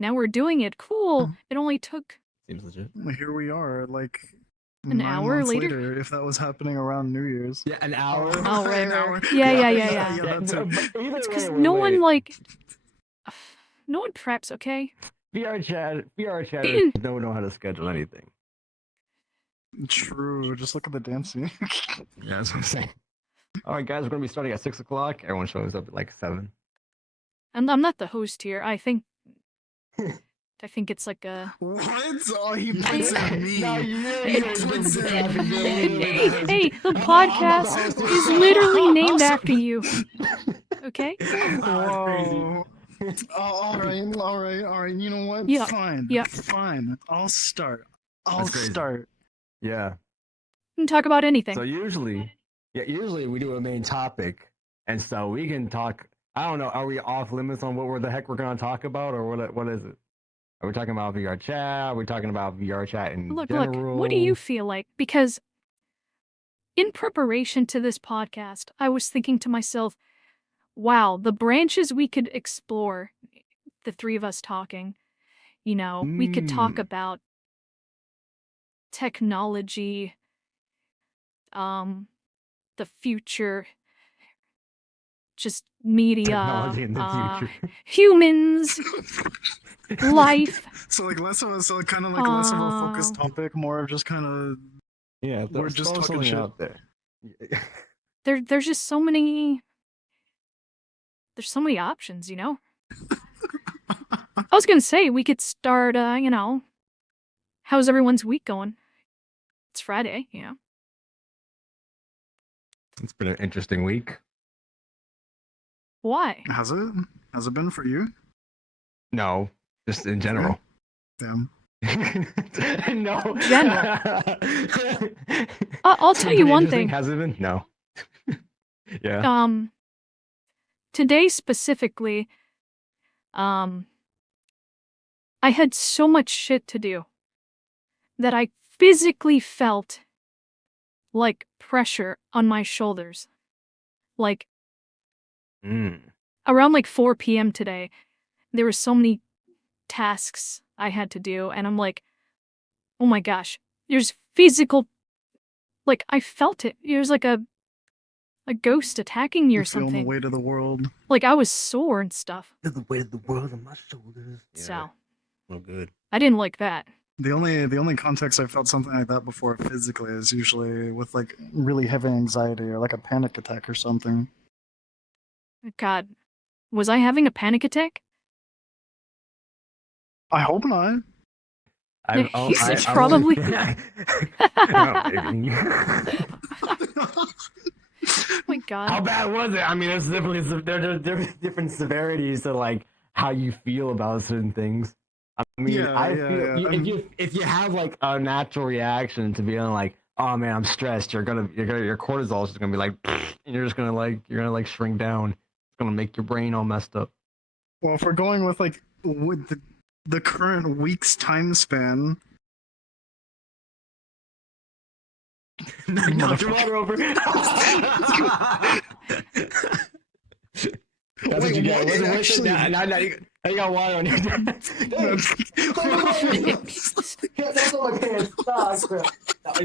Now we're doing it. Cool. It only took Seems legit. Here we are, like an 9 hour months later. if that was happening around New Year's. Yeah, an hour. Oh, right, An right. hour. Yeah. That's it. It's because no one preps, okay? VR chatters don't know how to schedule anything. True. Just look at the dancing. Yeah, that's what I'm saying. All right, guys, we're gonna be starting at 6 o'clock. Everyone shows up at like 7. And I'm not the host here. I think it's like a. What? Oh, he puts in me. No, He puts in Hey, the podcast is literally named after you. Okay? Whoa. Oh, all right. You know what? Yeah. Fine. Yeah. Fine. I'll start. That's crazy. Yeah. We can talk about anything. So usually we do a main topic, and so we can talk. I don't know. Are we off limits on what the heck we're gonna talk about, or what is it? Are we talking about VR chat? Are we talking about VR chat in general? Look. What do you feel like? Because in preparation to this podcast, I was thinking to myself, wow, the branches we could explore, the three of us talking, we could talk about technology, the future, just media, Technology in the future. humans, life. So like less of a less of a focused topic, more of just kind of we're just talking shit out there. There's just so many. There's so many options, I was gonna say we could start. How's everyone's week going? It's Friday, It's been an interesting week. Why? Has it? Has it been for you? No, just in general. Damn. No. General. I'll tell you one thing. Has it been? No. Yeah. Today specifically, I had so much shit to do that I physically felt like pressure on my shoulders. Like, around like 4 p.m. today, there were so many tasks I had to do, and I'm like, oh my gosh, there's physical, like, I felt it. There's like a ghost attacking me or something. Feeling the weight of the world. Like, I was sore and stuff. The weight of the world on my shoulders. Yeah. So. Oh, good. I didn't like that. The only context I felt something like that before physically is usually with like really heavy anxiety or like a panic attack or something. God, was I having a panic attack? I hope not. It's probably. Oh my God. How bad was it? I mean, there's different severities to like how you feel about certain things. I mean, if you have like a natural reaction to being like, oh man, I'm stressed, your cortisol is just gonna be like, and you're gonna shrink down. It's gonna make your brain all messed up. Well, if we're going with like with the current week's time span. Knock your water over. That's what you get. Now you got water on your That's on my pants.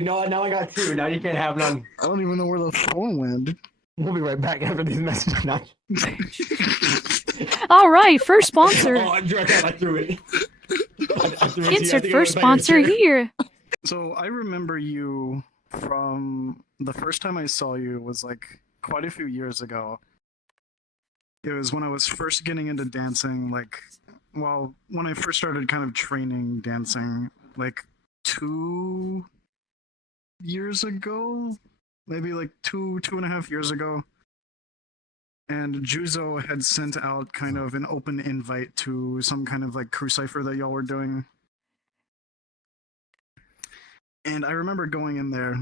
Now I got 2. Now you can't have none. I don't even know where the phone went. We'll be right back after these messages. All right, first sponsor. I threw it. Insert first sponsor here. So I remember you from the first time I saw you was like quite a few years ago. It was when I was first getting into dancing, when I first started kind of training dancing, like 2 years ago, maybe like 2.5 years ago. And Juzo had sent out kind of an open invite to some kind of like crew cipher that y'all were doing. And I remember going in there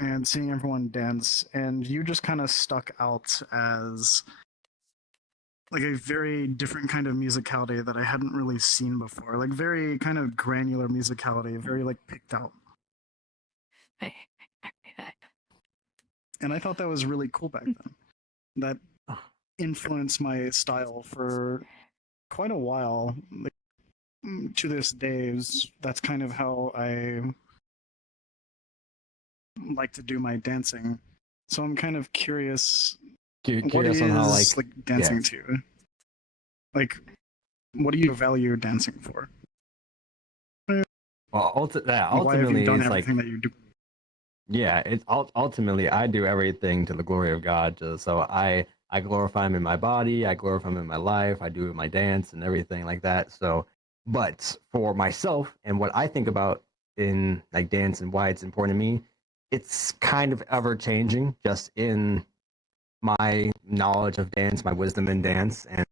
and seeing everyone dance, and you just kind of stuck out as like a very different kind of musicality that I hadn't really seen before. Like very kind of granular musicality, very like picked out. And I thought that was really cool back then. That influenced my style for quite a while. Like, to this day, that's kind of how I like to do my dancing. So I'm kind of curious. Curious on how like dancing to you? Like, what do you value dancing for? Well, why have you done everything that you do? Yeah, it's ultimately I do everything to the glory of God. So I glorify Him in my body, I glorify Him in my life, I do my dance and everything like that. So, but for myself and what I think about in like dance and why it's important to me, it's kind of ever changing. Just in my knowledge of dance, my wisdom in dance, and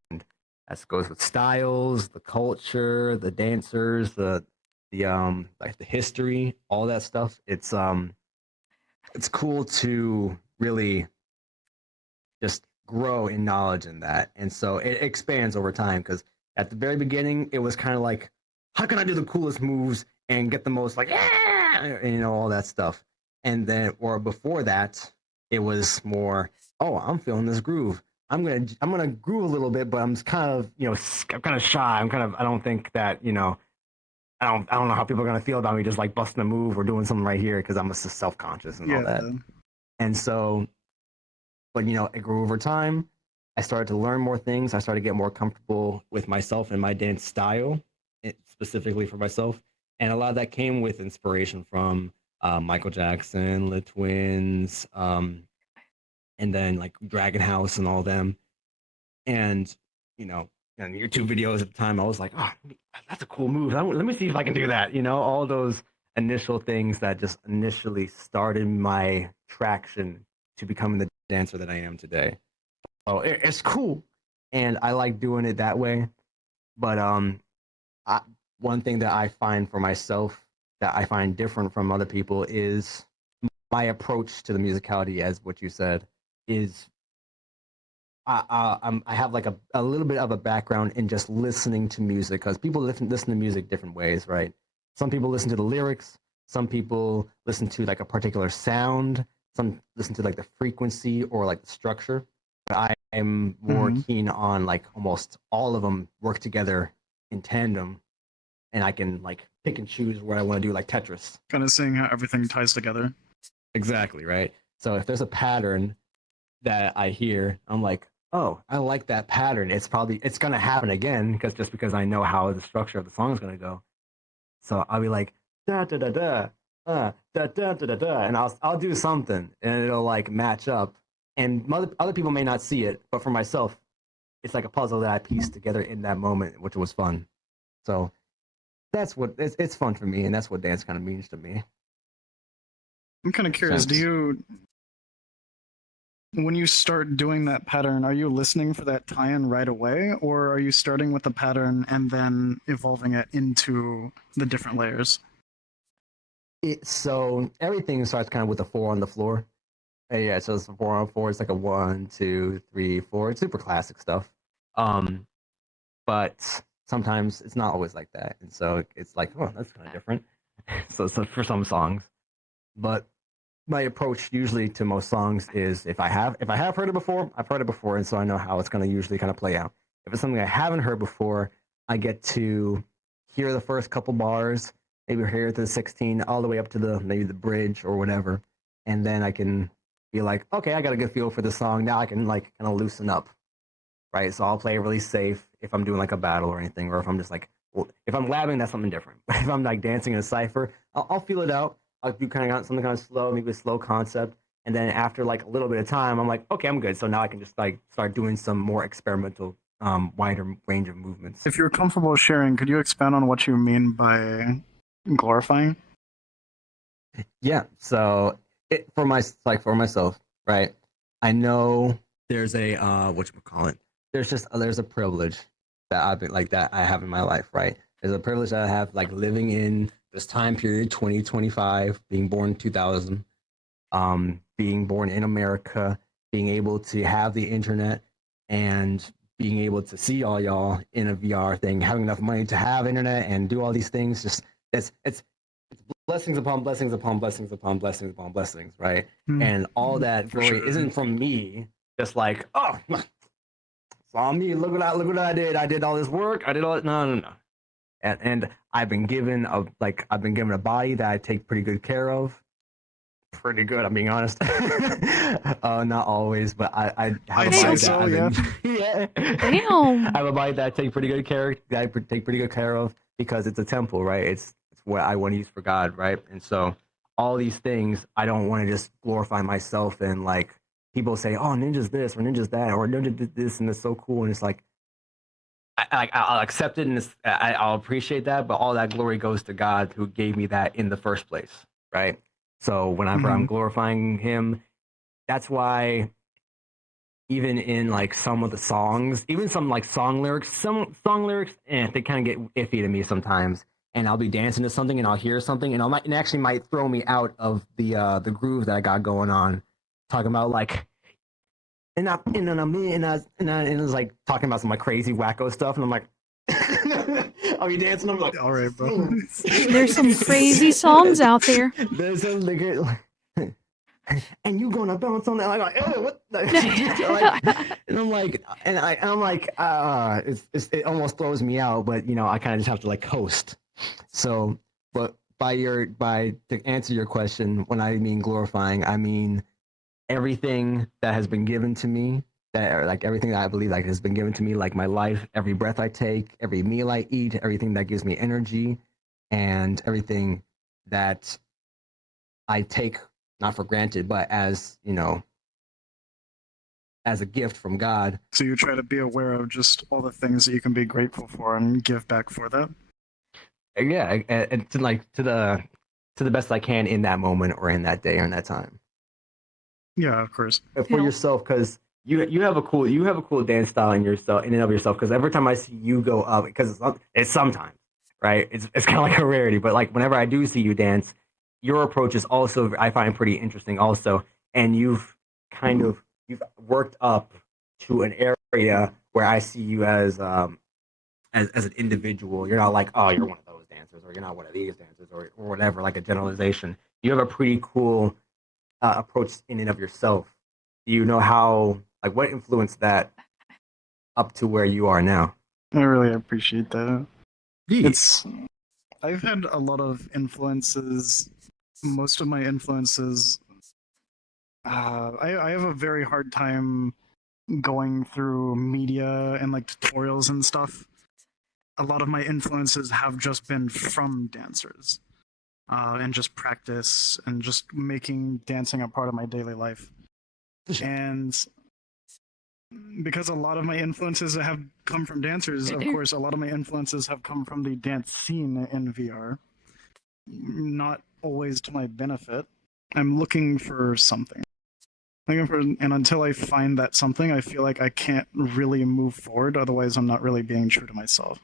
that goes with styles, the culture, the dancers, the like the history, all that stuff. It's cool to really just grow in knowledge in that. And so it expands over time because at the very beginning, it was kind of like, how can I do the coolest moves and get the most like, yeah, and, you know, all that stuff. And then, or before that, it was more, oh, I'm feeling this groove. I'm gonna groove a little bit, but I'm kind of, you know, I'm kind of shy. I don't think that, you know, I don't know how people are gonna feel about me just like busting a move or doing something right here because I'm just self conscious and all that. And so, but you know, it grew over time. I started to learn more things. I started to get more comfortable with myself and my dance style, specifically for myself. And a lot of that came with inspiration from Michael Jackson, the Twins, and then like Dragon House and all them. And you know, and YouTube videos at the time, I was like, oh, that's a cool move. Let me see if I can do that. You know, all those initial things that just initially started my traction to becoming the dancer that I am today. So it's cool, and I like doing it that way. But one thing that I find for myself that I find different from other people is my approach to the musicality, as what you said, is I have like a little bit of a background in just listening to music because people listen to music different ways, right? Some people listen to the lyrics. Some people listen to like a particular sound. Some listen to like the frequency or like the structure. But I am more keen on like almost all of them work together in tandem, and I can like pick and choose what I want to do, like Tetris. Kind of seeing how everything ties together. Exactly, right? So if there's a pattern that I hear, I'm like, oh, I like that pattern. It's gonna happen again because I know how the structure of the song is gonna go. So I'll be like da da da da, da da da da da, and I'll do something, and it'll like match up. And other people may not see it, but for myself, it's like a puzzle that I pieced together in that moment, which was fun. So that's what it's fun for me, and that's what dance kind of means to me. I'm kind of curious. When you start doing that pattern, are you listening for that tie-in right away, or are you starting with the pattern and then evolving it into the different layers? So everything starts kind of with a 4 on the floor. Yeah, so it's a 4 on 4. It's like a 1, 2, 3, 4. It's super classic stuff. But sometimes it's not always like that, and so it's like, oh, that's kind of different. So for some songs, but my approach usually to most songs is if I have heard it before, I've heard it before, and so I know how it's going to usually kind of play out. If it's something I haven't heard before, I get to hear the first couple bars, maybe hear the 16 all the way up to maybe the bridge or whatever, and then I can be like, okay, I got a good feel for the song. Now I can like kind of loosen up, right? So I'll play really safe if I'm doing like a battle or anything, or if I'm just like, well, if I'm labbing, that's something different. But if I'm like dancing in a cipher, I'll feel it out. I'll do something kind of slow, maybe a slow concept. And then after like a little bit of time, I'm like, okay, I'm good. So now I can just like start doing some more experimental, wider range of movements. If you're comfortable sharing, could you expand on what you mean by glorifying? Yeah. So for myself, right? I know there's a whatchamacallit. There's a privilege that I have in my life, right? There's a privilege that I have like living in this time period, 2025, being born in 2000, being born in America, being able to have the internet and being able to see all y'all in a VR thing, having enough money to have internet and do all these things. Just it's blessings upon blessings upon blessings upon blessings upon blessings, right? And all that glory isn't from me. Just like, oh, it's all me. Look what I did. I did all this work. I did all. No. and I've been given a body that I take pretty good care of. Pretty good, I'm being honest. Not always, but I have a body so, yeah. Yeah. Damn. I have a body that I take pretty good care of because it's a temple, right? It's what I want to use for God, right? And so all these things, I don't want to just glorify myself and like people say, "Oh, Ninja's this or Ninja's that or Ninja did this and it's so cool," and it's like I'll accept it and I'll appreciate that, but all that glory goes to God who gave me that in the first place, right? So whenever I'm glorifying Him, that's why even in like some of the songs, even some like song lyrics, they kind of get iffy to me sometimes. And I'll be dancing to something and I'll hear something and it actually might throw me out of the groove that I got going on. Talking about like and it was like talking about some like crazy wacko stuff, and I'm like, I'll be dancing. I'm like, all right, bro. There's some crazy songs out there. There's some like, and you gonna bounce on that? Like, what? And I'm like, it almost throws me out, but you know, I kind of just have to like coast. So, but to answer your question, when I mean glorifying, I mean everything that has been given to me, everything that I believe like has been given to me, like my life, every breath I take, every meal I eat, everything that gives me energy, and everything that I take not for granted, but as you know, as a gift from God. So you try to be aware of just all the things that you can be grateful for and give back for that. Yeah, and to the best I can in that moment or in that day or in that time. Yeah, of course. For yourself, because you have a cool dance style in and of yourself. Because every time I see you go up, because it's sometimes right, it's kind of like a rarity. But like whenever I do see you dance, your approach is also I find pretty interesting also, and you've worked up to an area where I see you as an individual. You're not like, oh, you're one of those dancers, or you're not one of these dancers, or whatever, like a generalization. You have a pretty cool approach in and of yourself. Do you know what influenced that up to where you are now? I really appreciate that. I've had a lot of influences. Most of my influences, I have a very hard time going through media and like tutorials and stuff. A lot of my influences have just been from dancers. And just practice and just making dancing a part of my daily life. And because a lot of my influences have come from dancers, of course, a lot of my influences have come from the dance scene in VR. Not always to my benefit. I'm looking for something. And until I find that something, I feel like I can't really move forward. Otherwise, I'm not really being true to myself.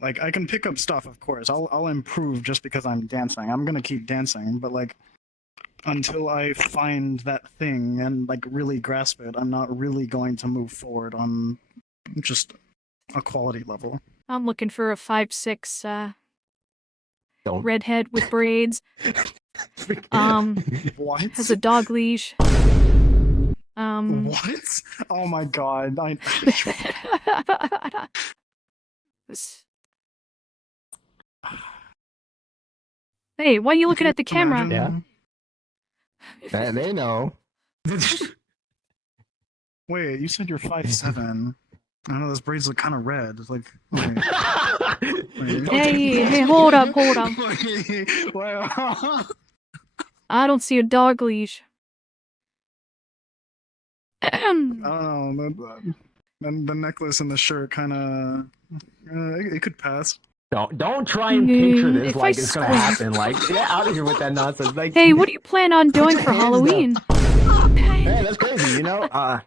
Like, I can pick up stuff, of course. I'll improve just because I'm dancing. I'm gonna keep dancing, but like, until I find that thing and like really grasp it, I'm not really going to move forward on just a quality level. I'm looking for a 5'6" redhead with braids. What? Has a dog leash. What? Oh my god! Hey, why are you looking at the camera? Yeah. They know. Wait, you said you're 5'7". I know those braids look kind of red. It's like, wait. Hey, hold up. Wow. I don't see a dog leash. I don't know. The necklace and the shirt kind of, it could pass. Don't try and picture this like it's gonna happen. Like, get out of here with that nonsense. Like, hey, what do you plan on doing for Halloween? Hey, that's crazy. You know. Oh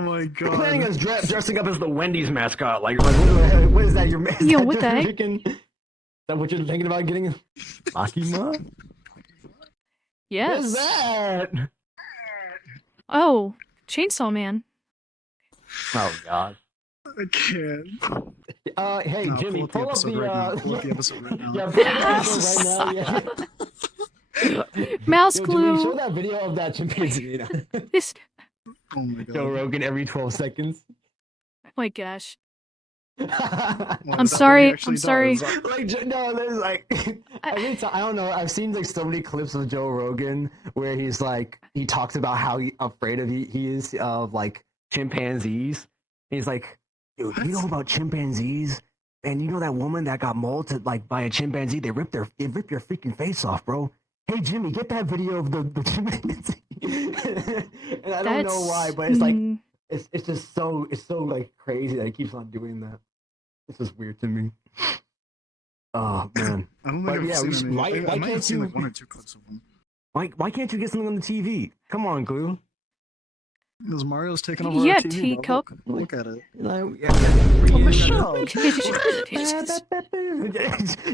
my god. I'm planning on dressing up as the Wendy's mascot. Like what is that? Yo, what the heck? Is that what you're thinking about getting? Makima? Yes. What is that? Oh, Chainsaw Man. Oh god. I can't. Hey, no, Jimmy, pull up the episode right now. Yeah, pull up the episode right now. Yeah. Mouse glue. Jimmy, show that video of that chimpanzee. This. Oh my god. Joe Rogan every 12 seconds. Oh my gosh. Well, I'm is that what he sorry. actually I'm sorry. does? Like no, there's like every time, I don't know. I've seen like so many clips of Joe Rogan where he's like he talks about how afraid of he is of like chimpanzees. He's like, dude, you know What? about chimpanzees? And you know that woman that got mauled like by a chimpanzee? They rip your freaking face off, bro. Hey Jimmy, get that video of the chimpanzee. And I don't know why, That's but it's like it's just so like crazy that he keeps on doing that. It's just weird to me. Oh man. I don't think But I've yeah, seen any. why I might have can't seen you like 1 or 2 clips of him. why can't you get something on the TV? Come on, Glue. Because Mario's taking over our yeah, TV, bro. Teacup. Look at it. Yeah, On the show.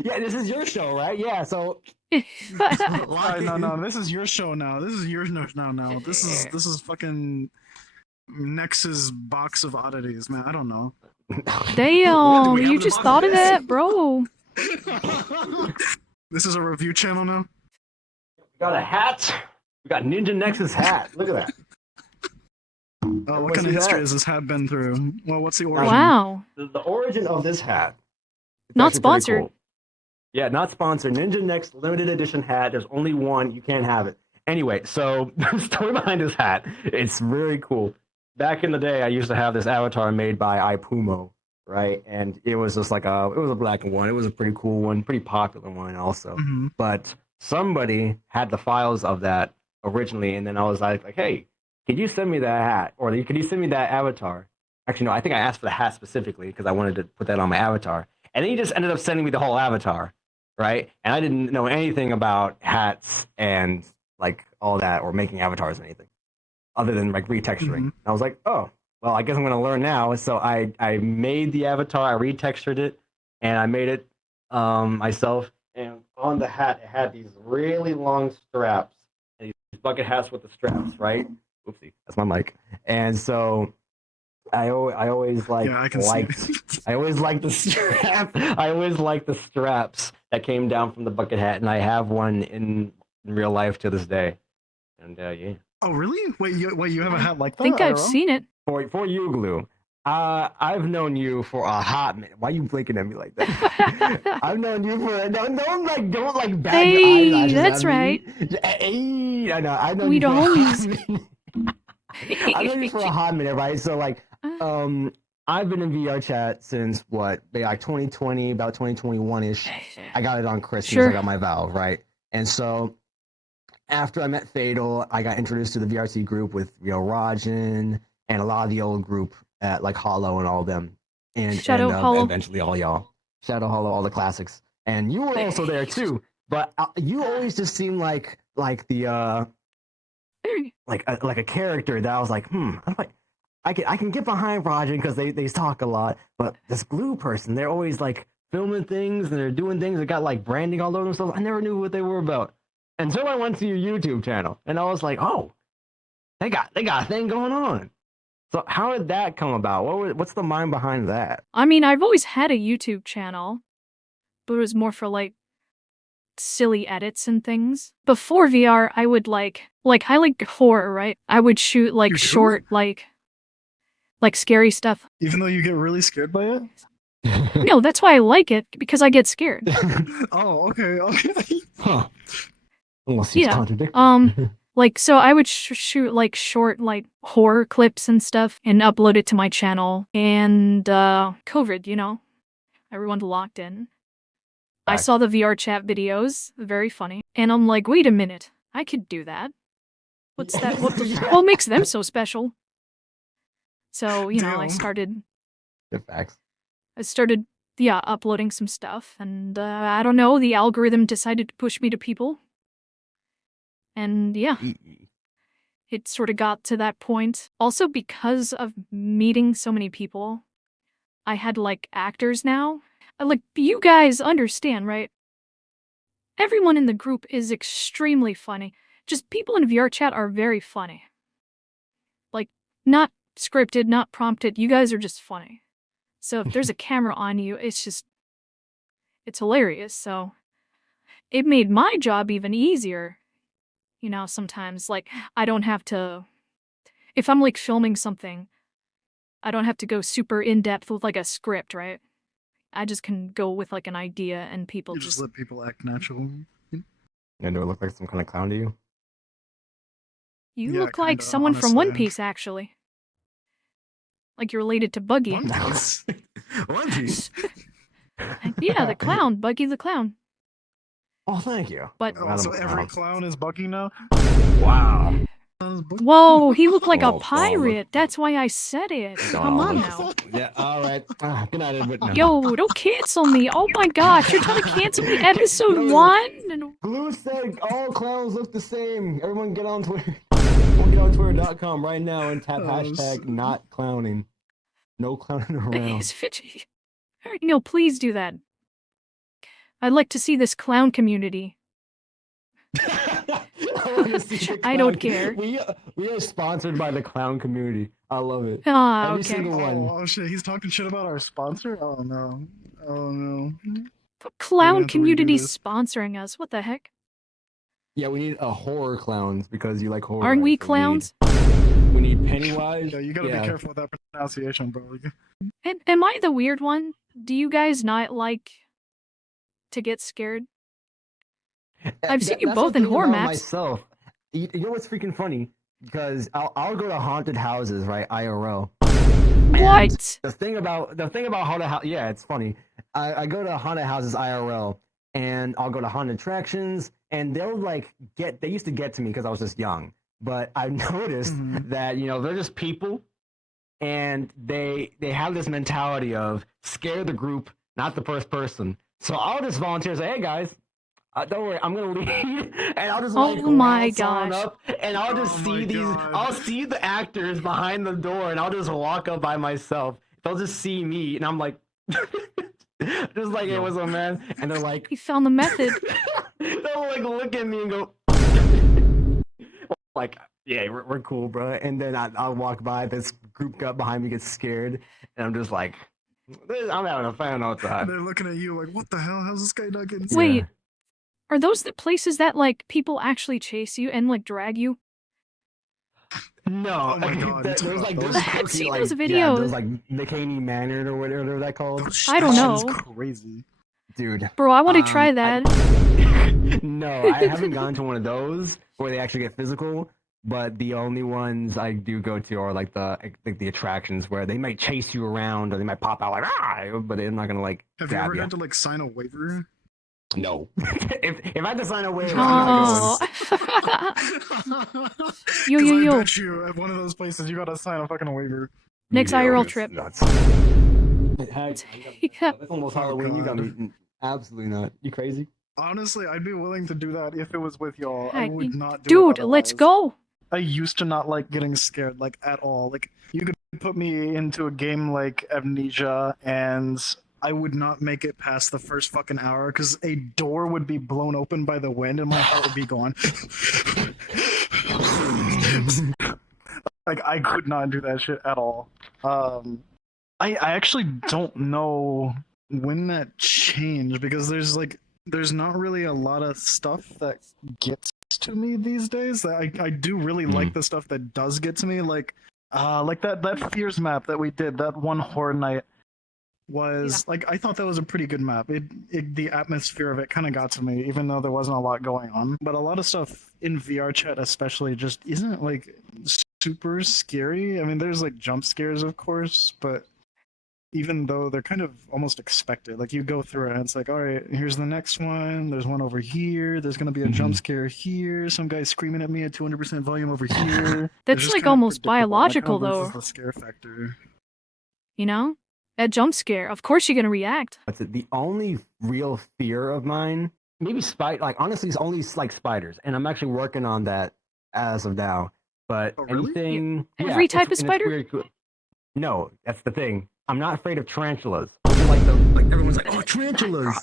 yeah, this is your show, right? Yeah, so No, this is your show now. This is yours now. This is fucking Nex's box of oddities, man. I don't know. Damn, you just thought of that, bro. This is a review channel now. We got a hat. We got NinjaNex's hat. Look at that. Oh, what kind of history has this hat been through? Well, what's the origin? Wow. The origin of this hat. Not sponsored. Cool. Yeah, not sponsored. NinjaNex limited edition hat. There's only one. You can't have it. Anyway, so the story behind this hat, it's really cool. Back in the day, I used to have this avatar made by iPumo, right? And it was just like it was a black one. It was a pretty cool one, pretty popular one also. Mm-hmm. But somebody had the files of that originally, and then I was like, hey, could you send me that hat? Or could you send me that avatar? Actually, no, I think I asked for the hat specifically because I wanted to put that on my avatar. And then he just ended up sending me the whole avatar, right? And I didn't know anything about hats and like all that or making avatars or anything other than like retexturing. Mm-hmm. I was like, oh, well, I guess I'm going to learn now. So I made the avatar, I retextured it, and I made it myself. And on the hat, it had these really long straps, and these bucket hats with the straps, right? Oopsie, that's my mic. And so I always like I always liked the strap. I always liked the straps that came down from the bucket hat, and I have one in real life to this day. And yeah. Oh really? Wait, you have a hat like that? I think I've seen it. For you, Glue. I've known you for a hot minute. Why are you blinking at me like that? I've known you for don't bag Hey, your eyelashes that's at me. right. Hey, I know. I know We you for a hot don't. minute. I've known you for a hot minute, right? So like, I've been in VR chat since what, like 2020, about 2021 ish. I got it on Christmas. Sure. I got my Valve, right? And so after I met Fatal, I got introduced to the VRC group with Rajan and a lot of the old group at like Hollow and all of them, and Hollow. eventually all y'all, Shadow Hollow, all the classics. And you were also there too, but you always just seemed like the like a character that I was like, I can get behind Rajan because they talk a lot, but this Glue person, they're always like filming things and they're doing things that got like branding all over themselves. I never knew what they were about until I went to your YouTube channel, and I was like, oh, they got a thing going on. So how did that come about? What's the mind behind that? I mean, I've always had a YouTube channel, but it was more for like silly edits and things. Before VR, I would like I like horror, right? I would shoot like short like scary stuff. Even though you get really scared by it? No, that's why I like it, because I get scared. Oh, okay. Huh. Almost seems contradictory. Like, so I would shoot like short like horror clips and stuff and upload it to my channel. And COVID, you know, everyone's locked in. I saw the VR chat videos, very funny. And I'm like, wait a minute, I could do that. What's that? What makes them so special? So, you know, I started uploading some stuff, and I don't know, the algorithm decided to push me to people. And yeah, it sort of got to that point. Also, because of meeting so many people, I had like actors now. Like, you guys understand, right? Everyone in the group is extremely funny. Just people in VR chat are very funny. Like, not scripted, not prompted. You guys are just funny. So if there's a camera on you, it's hilarious. So it made my job even easier. You know, sometimes, like, I don't have to, if I'm like filming something I don't have to go super in-depth with, like, a script, right? I just can go with, like, an idea and people You just let people act natural. And do it look like some kind of clown to you? You Yeah, look like kinda, someone from One honestly. Piece, actually. Like you're related to Buggy. One Piece? One Piece? Yeah, the clown. Buggy the clown. Oh, thank you. But Oh, so every clown is Bucky now? Wow. whoa, he looked like a Oh, pirate. That's why I said it. Come on now. Yeah, alright. Good night, everybody. Yo, don't cancel me. Oh my gosh, you're trying to cancel me episode No. 1? Glue said all clowns look the same. Everyone get on Twitter. Everyone get on Twitter.com right now and tap hashtag not clowning. No clowning around. It's fidgety. No, please do that. I'd like to see this clown community. I don't care. We are sponsored by the clown community. I love it. Ah, Every okay. single one. Oh shit, he's talking shit about our sponsor? Oh no. Oh no. The clown have to redo community this. sponsoring us. What the heck? Yeah, we need a horror clowns because you like horror. Aren't we right? So clowns? We need Pennywise. Yeah, you gotta be careful with that pronunciation, bro. Am I the weird one? Do you guys not like to get scared? I've seen you That's both the in thing horror about maps. Myself. You know what's freaking funny? Because I'll go to haunted houses, right? IRL. What? The thing about haunted house, yeah, it's funny. I go to haunted houses IRL, and I'll go to haunted attractions, and they'll like they used to get to me because I was just young. But I've noticed that they're just people, and they have this mentality of scare the group, not the first person. So I'll just volunteer and say, hey guys. Don't worry, I'm gonna leave, and I'll just like my on gosh. up, and I'll just see these. God. I'll see the actors behind the door, and I'll just walk up by myself. They'll just see me, and I'm like, just like, hey, what's up, man? And they're like, You found the method. they'll like look at me and go, like, yeah, we're cool, bro. And then I'll walk by, this group got behind me, gets scared, and I'm just like, I'm having a fan outside. They're looking at you like, what the hell? How's this guy not getting Wait, Yeah. are those the places that like people actually chase you and like drag you? Oh No, my God, there's like those- those I've seen those Yeah, videos. those like McCaney Manor or whatever that called. I don't That shit's know. crazy. Dude. Bro, I want to try that. No, I haven't gone to one of those where they actually get physical. But the only ones I do go to are like the attractions where they might chase you around or they might pop out like but they're not gonna like Have you grab ever you. had to like sign a waiver? No. if I had to sign a waiver, Oh. Yo, 'Cause yo, I yo. bet you at one of those places you gotta sign a fucking waiver. Next IRL trip. Nuts. Yeah. That's almost Oh, Halloween. You got God. me. Absolutely not. You crazy? Honestly, I'd be willing to do that if it was with y'all. I Hey, would not do it Dude, let's otherwise. go. I used to not like getting scared, like, at all. Like, you could put me into a game like Amnesia, and I would not make it past the first fucking hour, because a door would be blown open by the wind, and my heart would be gone. Like, I could not do that shit at all. I actually don't know when that changed, because there's not really a lot of stuff that gets to me these days. I do really like the stuff that does get to me, like that Fears map that we did, that one horror night was like, I thought that was a pretty good map. The atmosphere of it kind of got to me, even though there wasn't a lot going on. But a lot of stuff in VR chat especially just isn't like super scary. I mean, there's like jump scares, of course, but even though they're kind of almost expected, like you go through it and it's like, all right, here's the next one. There's one over here. There's gonna be a jump scare here. Some guy screaming at me at 200% volume over here. That's It's just like kinda almost predictable. That biological, kinda loses though. the scare factor. You know? That jump scare. Of course you're gonna react. That's it. The only real fear of mine, maybe honestly, it's only like spiders, and I'm actually working on that as of now. But Oh, really? anything, Every type of it's spider? weird. No, that's the thing. I'm not afraid of tarantulas. Like everyone's like, oh, tarantulas.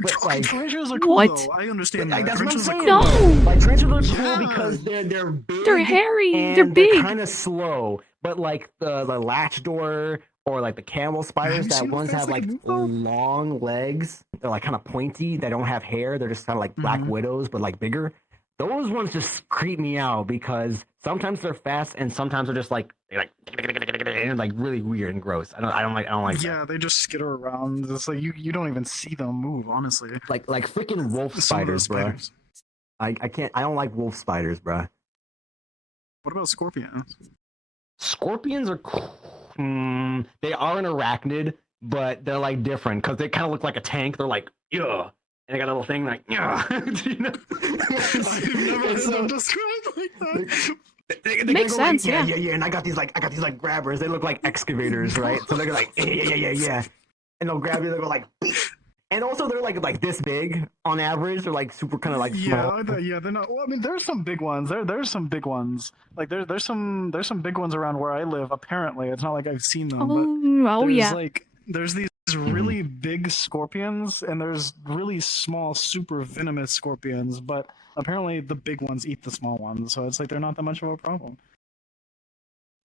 But like, Tarantulas are cool, What? though. I understand like, that. that's what I'm Tarantulas are saying. cool. No! Like tarantulas are cool Yeah. because they're big. They're hairy. And They're big. kind of slow. But like the latch door or like the camel spiders you that seen the ones face have like like a moose? long legs. They're like kind of pointy. They don't have hair. They're just kind of like black widows, but like bigger. those ones just creep me out because sometimes they're fast and sometimes they're just like and like really weird and gross. I don't like yeah, they just skitter around. It's like you don't even see them move, honestly. like freaking wolf spiders, bro. I don't like wolf spiders, bro. What about scorpions? Scorpions are they are an arachnid, but they're like different because they kind of look like a tank. They're like, yeah. And I got a little thing like, yeah. You know? I've never heard them described like that. They Makes sense, like, yeah. And I got these grabbers. They look like excavators, right? So they're like, yeah. And they'll grab you. They'll go like, and also they're like this big on average. They're like super kind of like small. Yeah, they're not. Well, I mean, there's some big ones. There's some big ones. Like there's some big ones around where I live. Apparently, it's not like I've seen them. There's these really big scorpions, and there's really small, super venomous scorpions. But apparently, the big ones eat the small ones, so it's like they're not that much of a problem.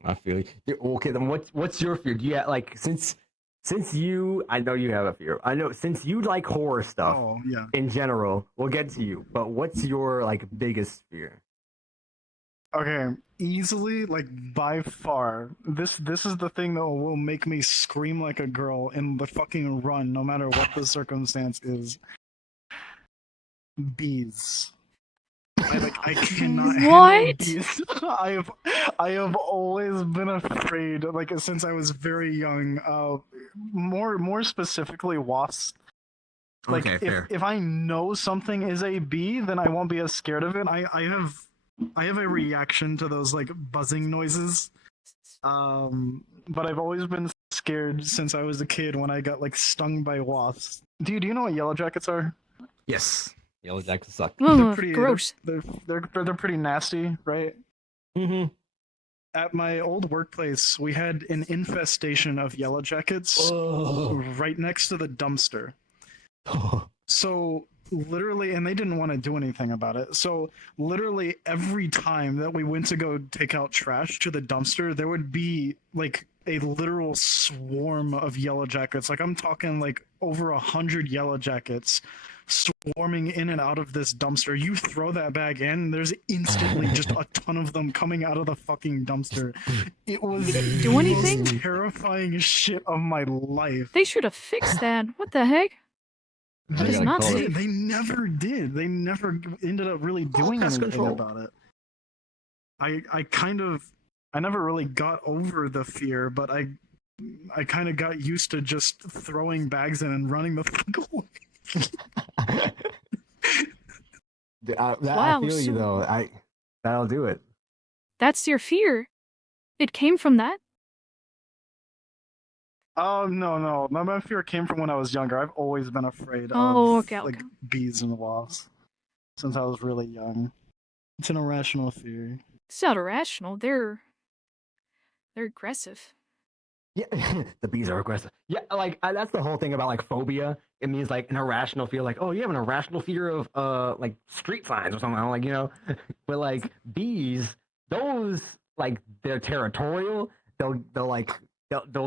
I feel you. Okay, then what's your fear? Do you like since you? I know you have a fear. I know since you like horror stuff. Oh yeah. In general, we'll get to you. But what's your like biggest fear? Okay, easily, like by far, this is the thing that will make me scream like a girl in the fucking run, no matter what the circumstance is. Bees. I cannot handle bees. I have always been afraid, like since I was very young. More specifically, wasps. Like okay, if I know something is a bee, then I won't be as scared of it. I have a reaction to those like buzzing noises. But I've always been scared since I was a kid when I got like stung by wasps. Do you know what yellow jackets are? Yes. Yellow jackets suck. They're pretty gross. They're pretty nasty, right? Mm-hmm. At my old workplace, we had an infestation of yellow jackets right next to the dumpster. So literally, and they didn't want to do anything about it. So literally every time that we went to go take out trash to the dumpster, there would be like a literal swarm of yellow jackets. Like I'm talking like over 100 yellow jackets swarming in and out of this dumpster. You throw that bag in, there's instantly just a ton of them coming out of the fucking dumpster. It was do anything? The most terrifying shit of my life. They should have fixed that. What the heck? That is not safe. They never did. They never ended up really doing anything about it. I never really got over the fear, but I kind of got used to just throwing bags in and running the fuck away. I feel you though. That'll do it. That's your fear. It came from that? Oh no. My fear came from when I was younger. I've always been afraid of bees and wasps since I was really young. It's an irrational fear. It's not irrational. They're aggressive. Yeah, the bees are aggressive. Yeah, like that's the whole thing about like phobia. It means like an irrational fear, like, oh, you have an irrational fear of like street signs or something. I'm like, you know, but like bees, those like they're territorial. They'll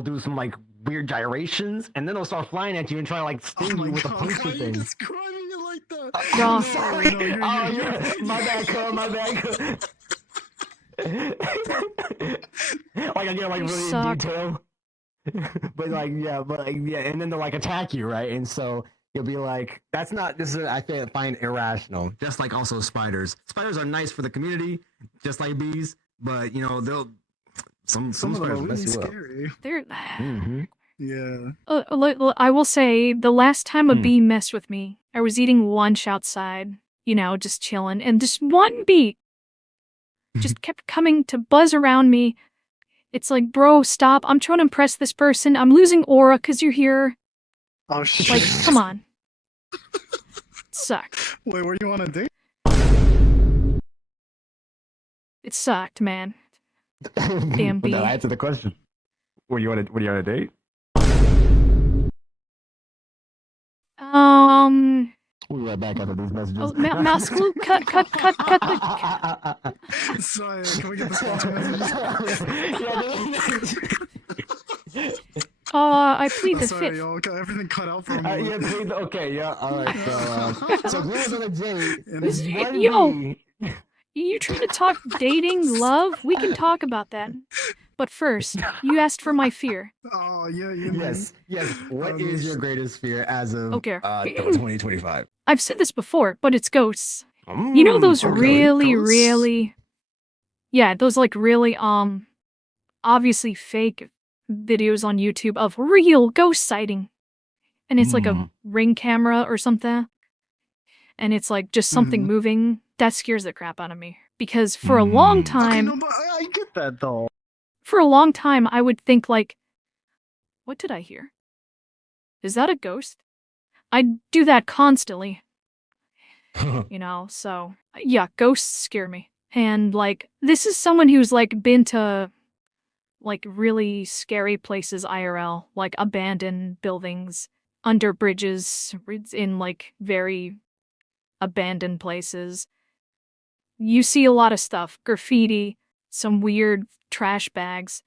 do some like weird gyrations, and then they'll start flying at you and try to like sting you with a punchy thing. Describing it like that? I'm sorry. My bad, cuz. Like I get like really in detail. but yeah, and then they'll like attack you, right? And so you'll be like, I find irrational. Just like also spiders. Spiders are nice for the community, just like bees, but you know, some spiders are really scary. They're yeah. I will say the last time a bee messed with me, I was eating lunch outside, you know, just chilling, and just one bee just kept coming to buzz around me. It's like, bro, stop. I'm trying to impress this person. I'm losing aura because you're here. Oh, shit. Like, come on. It sucked. Wait, were you on a date? It sucked, man. Damn bee. That answered the question. Were you on a date? We'll be right back after these messages. Oh, mouse glue, cut the... Sorry, can we get the sponsor messages? I plead the sorry, fifth. y'all. Got everything cut out from me. Okay, yeah, alright, so Glue's on a date. This one Yo! bee You trying to talk dating, love? We can talk about that. But first, you asked for my fear. Oh, yeah. Yes. What is your greatest fear as of Okay. 2025? I've said this before, but it's ghosts. You know those really, yeah, those like really, obviously fake videos on YouTube of real ghost sighting. And it's like a ring camera or something. And it's like just something moving. That scares the crap out of me. Because for a long time... Okay, no, but I get that, though. For a long time, I would think like, what did I hear? Is that a ghost? I do that constantly. You know, so yeah, ghosts scare me. And like, this is someone who's like been to like really scary places IRL, like abandoned buildings, under bridges, in like very abandoned places. You see a lot of stuff, graffiti, some weird trash bags.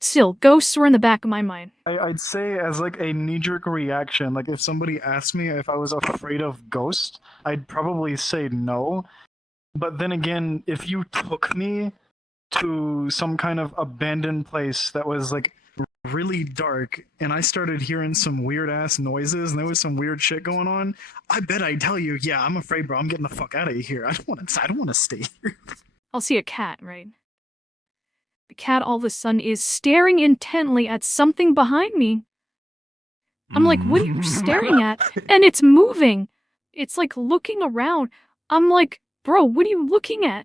Still, ghosts were in the back of my mind. I'd say as like a knee-jerk reaction, like if somebody asked me if I was afraid of ghosts, I'd probably say no. But then again, if you took me to some kind of abandoned place that was like really dark and I started hearing some weird ass noises and there was some weird shit going on, I bet I'd tell you, yeah, I'm afraid, bro. I'm getting the fuck out of here. I don't want to stay here. I'll see a cat, right? The cat all of a sudden is staring intently at something behind me. I'm like, what are you staring at? And it's moving. It's like looking around. I'm like, bro, what are you looking at?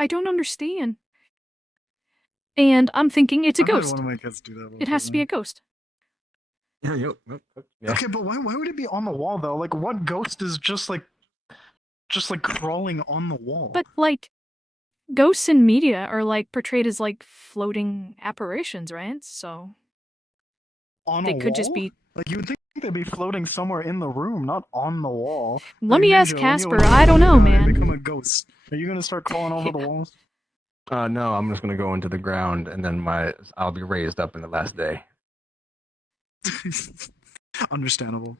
I don't understand. And I'm thinking it's a ghost. One of my kids do that. It has to be a ghost. Yeah. Okay, but why would it be on the wall though? Like, what ghost is just like crawling on the wall? But like, ghosts in media are like portrayed as like floating apparitions, right? So on they a could wall? just be. Like you would think they'd be floating somewhere in the room, not on the wall. Let me ask Casper. I don't know, man. Become a ghost. Are you gonna start crawling over the walls? No, I'm just gonna go into the ground and then I'll be raised up in the last day. Understandable.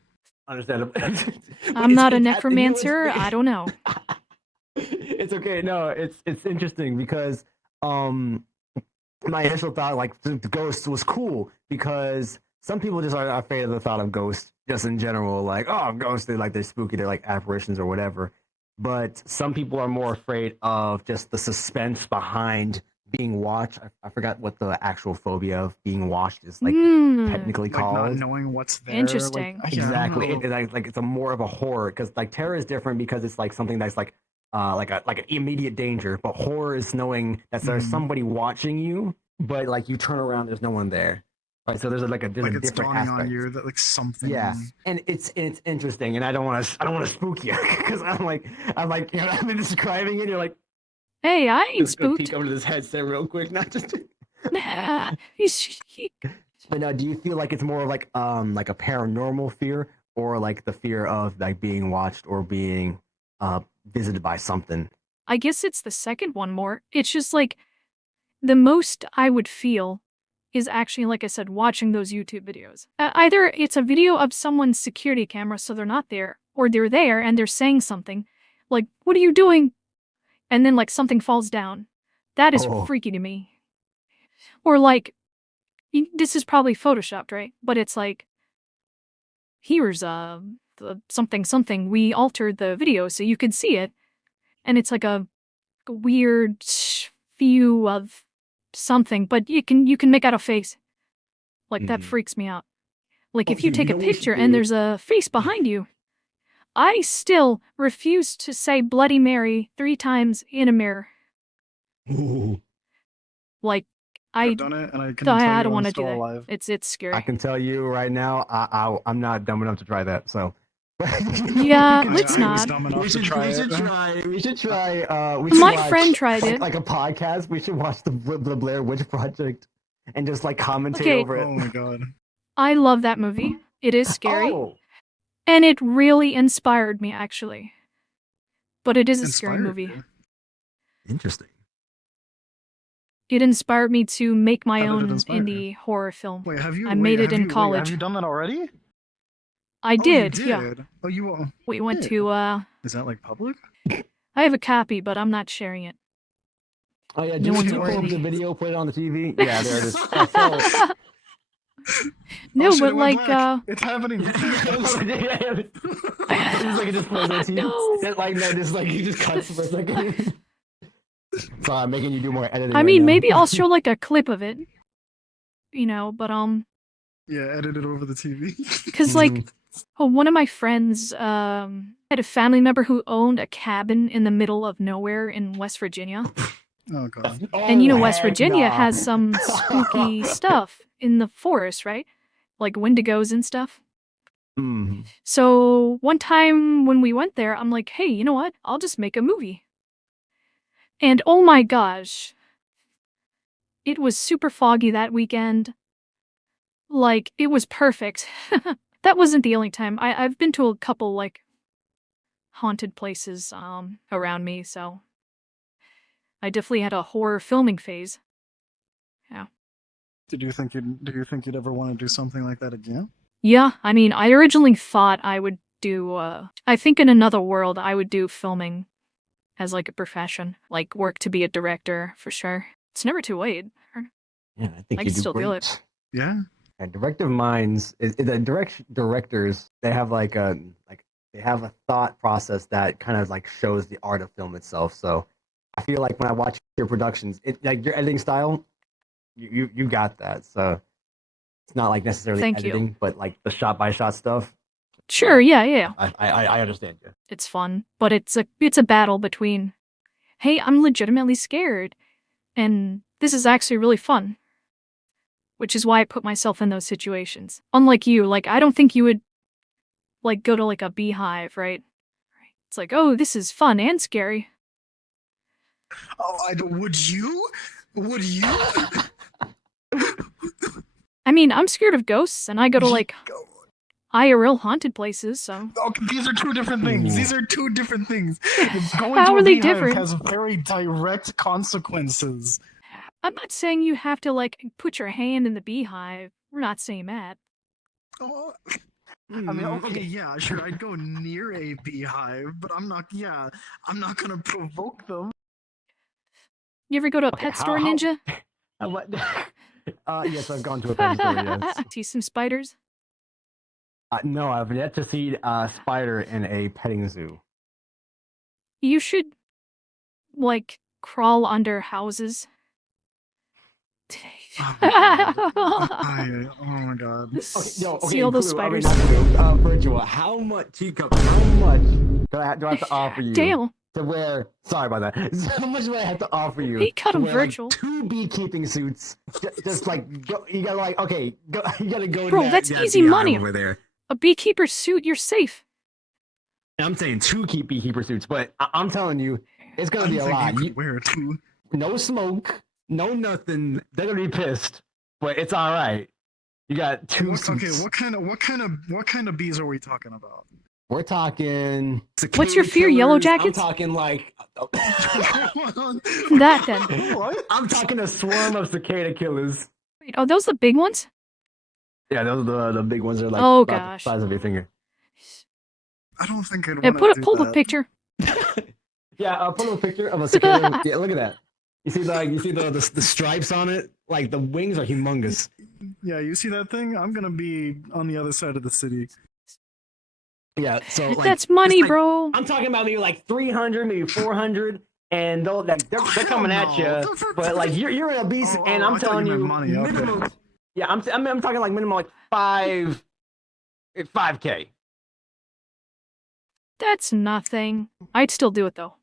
I'm not a necromancer. I don't know. It's okay. No, it's interesting because my initial thought like the ghosts was cool because some people just are afraid of the thought of ghosts just in general, like, oh, ghosts, they're spooky, they're like apparitions or whatever. But some people are more afraid of just the suspense behind being watched. I forgot what the actual phobia of being watched is like technically called. Not knowing what's there. Interesting. Like, exactly. It's a more of a horror because like terror is different because it's like something that's like an immediate danger, but horror is knowing that there's somebody watching you, but like you turn around, there's no one there. Right, so there's a different aspect on you that like something. Yeah, and it's interesting, and I don't want to spook you because I'm like I've been describing it. You're like, hey, I ain't spooked. Peek over this headset real quick, not just. Nah, But now, do you feel like it's more like a paranormal fear, or like the fear of like being watched or being visited by something? I guess it's the second one more. It's just like the most I would feel is actually, like I said, watching those YouTube videos. Either it's a video of someone's security camera so they're not there, or they're there and they're saying something, like, what are you doing? And then like something falls down. That is freaky to me. Or like, this is probably photoshopped, right? But it's like, here's something, we altered the video so you could see it. And it's like a weird view of something, but you can make out a face. Like that freaks me out. Like if you take a picture and there's a face behind you, I still refuse to say Bloody Mary 3 times in a mirror. Ooh. Like I've done it, and I don't want to do that. Alive. It's scary. I can tell you right now, I'm not dumb enough to try that. So. Yeah, let's not. We should try. My friend tried it. Like a podcast. We should watch the Blair Witch Project and just like commentate over it. Oh my god! I love that movie. It is scary, and it really inspired me actually. But it is a scary movie. Interesting. It inspired me to make my own indie horror film. Wait, have you? I made it in college. Have you done that already? I did, yeah. Oh, you. We went to. Is that like public? I have a copy, but I'm not sharing it. Oh yeah, No just one's pull up worthy. the video, put it on the TV. Yeah, there it is. So, no, oh, shit, but like, it's happening. It's like it just plays on TV. No. It's like no, just like you just cuts for a second. So I'm making you do more editing. I mean, right now. maybe I'll show like a clip of it. You know, but Yeah, edit it over the TV. because like, one of my friends had a family member who owned a cabin in the middle of nowhere in West Virginia. Oh god. And you know, West heck Virginia nah. has some spooky stuff in the forest, right? Like wendigos and stuff. Mhm. So one time when we went there, I'm like, hey, you know what? I'll just make a movie. And oh my gosh, it was super foggy that weekend. Like, it was perfect. That wasn't the only time. I've been to a couple, like, haunted places around me, so I definitely had a horror filming phase. Yeah. Do you think you'd ever want to do something like that again? Yeah, I mean, I originally thought I would do, I think in another world I would do filming as, like, a profession. Like, work to be a director, for sure. It's never too late. Yeah, I think I you can do still great. do it. Yeah. And directive minds, directors, they have they have a thought process that kind of like shows the art of film itself. So I feel like when I watch your productions, it like your editing style, you got that. So it's not like necessarily Thank you. editing, but like the shot by shot stuff. Sure, yeah. I understand you. It's fun, but it's a battle between, hey, I'm legitimately scared, and this is actually really fun. Which is why I put myself in those situations. Unlike you, like, I don't think you would, like, go to, like, a beehive, right? It's like, oh, this is fun and scary. Oh, would you? Would you? I mean, I'm scared of ghosts, and I go to, like, IRL haunted places, so... Okay, these are two different things. These are two different things. Going How to are a they beehive different? has very direct consequences. I'm not saying you have to, like, put your hand in the beehive. We're not saying that. Oh, I mean, okay, yeah, sure, I'd go near a beehive, but I'm not gonna provoke them. You ever go to a pet store, Ninja? What? Yes, I've gone to a pet store, yes. See some spiders? No, I've yet to see a spider in a petting zoo. You should, like, crawl under houses. Oh my god. Okay, See all those spiders? Virtual, how much, Teacup, how much do I have to offer you? Damn. To wear, sorry about that. How much do I have to offer you? He cut him wear, virtual. Like, 2 beekeeping suits. Just like, go, you gotta like, okay, go, you gotta go. Bro, that's easy money. Over there. A beekeeper suit, you're safe. I'm saying 2 beekeeper suits, but I'm telling you, it's gonna be a lot. You could wear 2. No smoke, no nothing. They're gonna be pissed, but it's all right. You got 2 suits. Okay, what kind of bees are we talking about? We're talking. What's your fear, Yellow Jackets? I'm talking like. That then. What? I'm talking a swarm of cicada killers. Wait, are those the big ones? Yeah, those are the big ones. They're like Oh, about gosh. the size of your finger. I don't think I'd Yeah, want to pull up a picture. Yeah, I'll put up a picture of a cicada. Yeah, look at that. You see the stripes on it? Like the wings are humongous. Yeah, you see that thing? I'm gonna be on the other side of the city. Yeah, so like, That's money, like, bro. I'm talking about maybe like 300, maybe 400, and they're coming at you. But like you're in a beast, and I'm telling you, money. minimum. Okay. Yeah, I'm talking like minimum like 5K. That's nothing. I'd still do it though.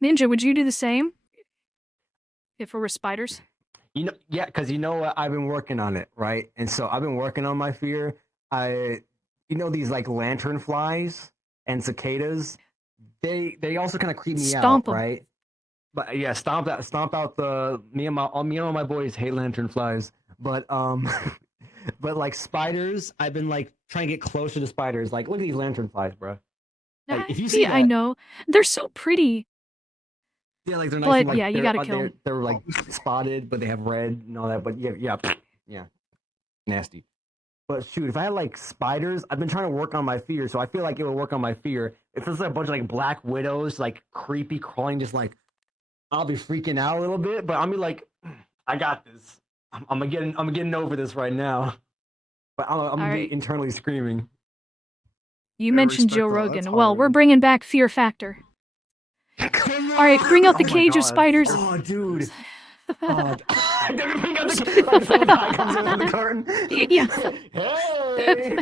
Ninja, would you do the same? If it were spiders? You know, yeah, because you know what? I've been working on it, right? And so I've been working on my fear. These like lantern flies and cicadas, they also kind of creep me out, right? But yeah, stomp out me and all my boys hate lantern flies, but but like spiders, I've been like trying to get closer to spiders. Like, look at these lantern flies, bro. Like, if you see that, I know they're so pretty. Yeah, like they're nice. But and, like, yeah, you gotta kill them. They're like spotted, but they have red and all that. But yeah, nasty. But shoot, if I had like spiders, I've been trying to work on my fear, so I feel like it would work on my fear. If there's like a bunch of like black widows, like creepy crawling, just like I'll be freaking out a little bit. But I'll be like, I got this. I'm getting over this right now. But I'm gonna be internally screaming. You mentioned Joe Rogan. Well, we're bringing back Fear Factor. All right, bring out the cage of spiders. Oh, dude. Oh, bring out the guy comes in the carton. Yeah. Hey.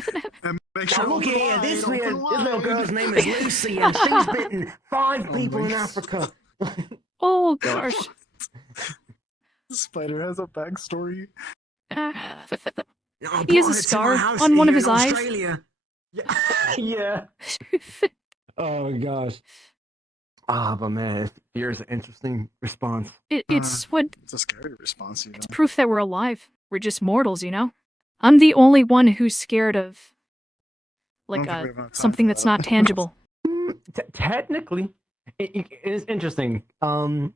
Make sure Look here, this little girl's name is Lucy, and she's bitten 5 people in Africa. Oh gosh. The spider has a backstory. He has a scar on one of his eyes. Yeah. Oh gosh. But man, fear is an interesting response. It's a scary response. It's proof that we're alive. We're just mortals, you know? I'm the only one who's scared of, like, something that's not tangible. Technically, it is interesting. I don't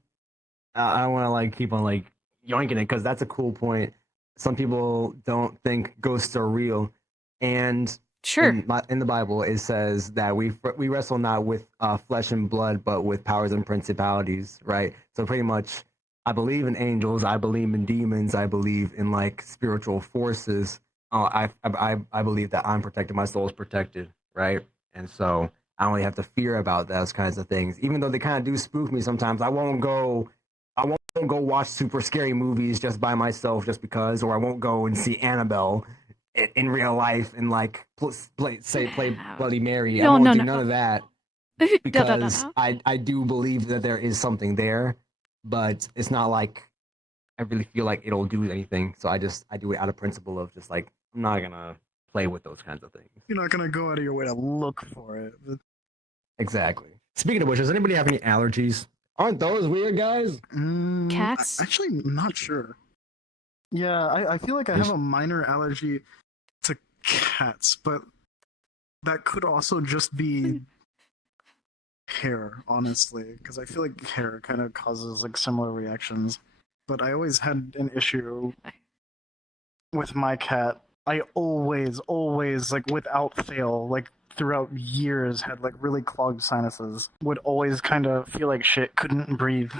want to, like, keep on, like, yoinking it, because that's a cool point. Some people don't think ghosts are real. And sure, in the Bible, it says that we wrestle not with flesh and blood, but with powers and principalities, right? So pretty much, I believe in angels, I believe in demons, I believe in like spiritual forces. I believe that I'm protected, my soul is protected, right? And so I don't really have to fear about those kinds of things, even though they kind of do spook me sometimes. I won't go watch super scary movies just by myself just because, or I won't go and see Annabelle in real life and like play Bloody Mary. I won't do none of that because I do believe that there is something there, but it's not like I really feel like it'll do anything. So I do it out of principle of just like I'm not gonna play with those kinds of things. You're not gonna go out of your way to look for it. Exactly. Speaking of which, does anybody have any allergies? Aren't those weird, guys? Cats? Actually, not sure. Yeah, I feel like I have a minor allergy to cats, but that could also just be hair, honestly, because I feel like hair kind of causes like similar reactions. But I always had an issue with my cat. I always, like without fail, like throughout years, had like really clogged sinuses. Would always kind of feel like shit, couldn't breathe.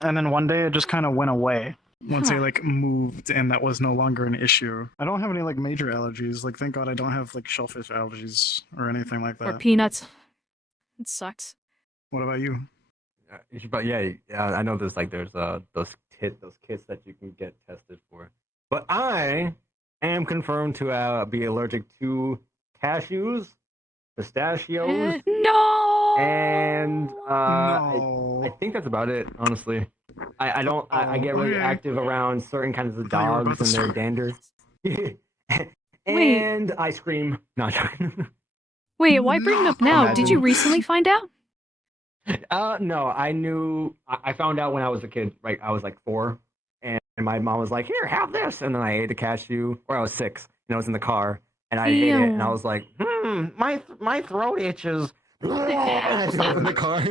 And then one day it just kind of went away. Once I like moved and that was no longer an issue. I don't have any like major allergies. Like thank God I don't have like shellfish allergies or anything like that. Or peanuts. It sucks. What about you? But yeah, I know there's those kits that you can get tested for. But I am confirmed to be allergic to cashews, pistachios. No. And No. I think that's about it, honestly. I get really active around certain kinds of dogs and their dander. And ice cream. Not Wait, why bring it up now? Imagine. Did you recently find out? No, I found out when I was a kid, right? I was like 4, and my mom was like, "Here, have this," and then I ate a cashew, or I was 6, and I was in the car, and I ate it, and I was like, my throat itches. And I threw it in the car.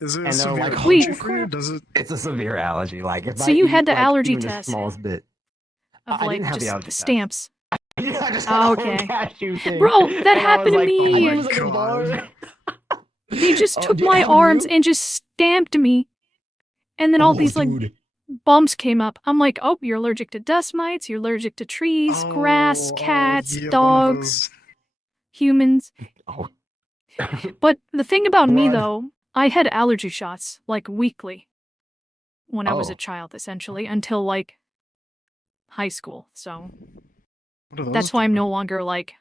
Is it and severe like, allergy for you? Does it? It's a severe allergy. Like, if so I you eat, had the like, allergy even test the smallest bit. of I like didn't have the just allergy stamps. Yeah, I just had a whole cashew thing. Bro, that And happened to I me. was like a bar. They just took my arms and just stamped me. And then all these like bumps came up. I'm like, oh, you're allergic to dust mites, you're allergic to trees, grass, cats, dogs, humans. But the thing about me though, I had allergy shots like weekly when I was a child, essentially, until like high school. So that's why I'm no longer like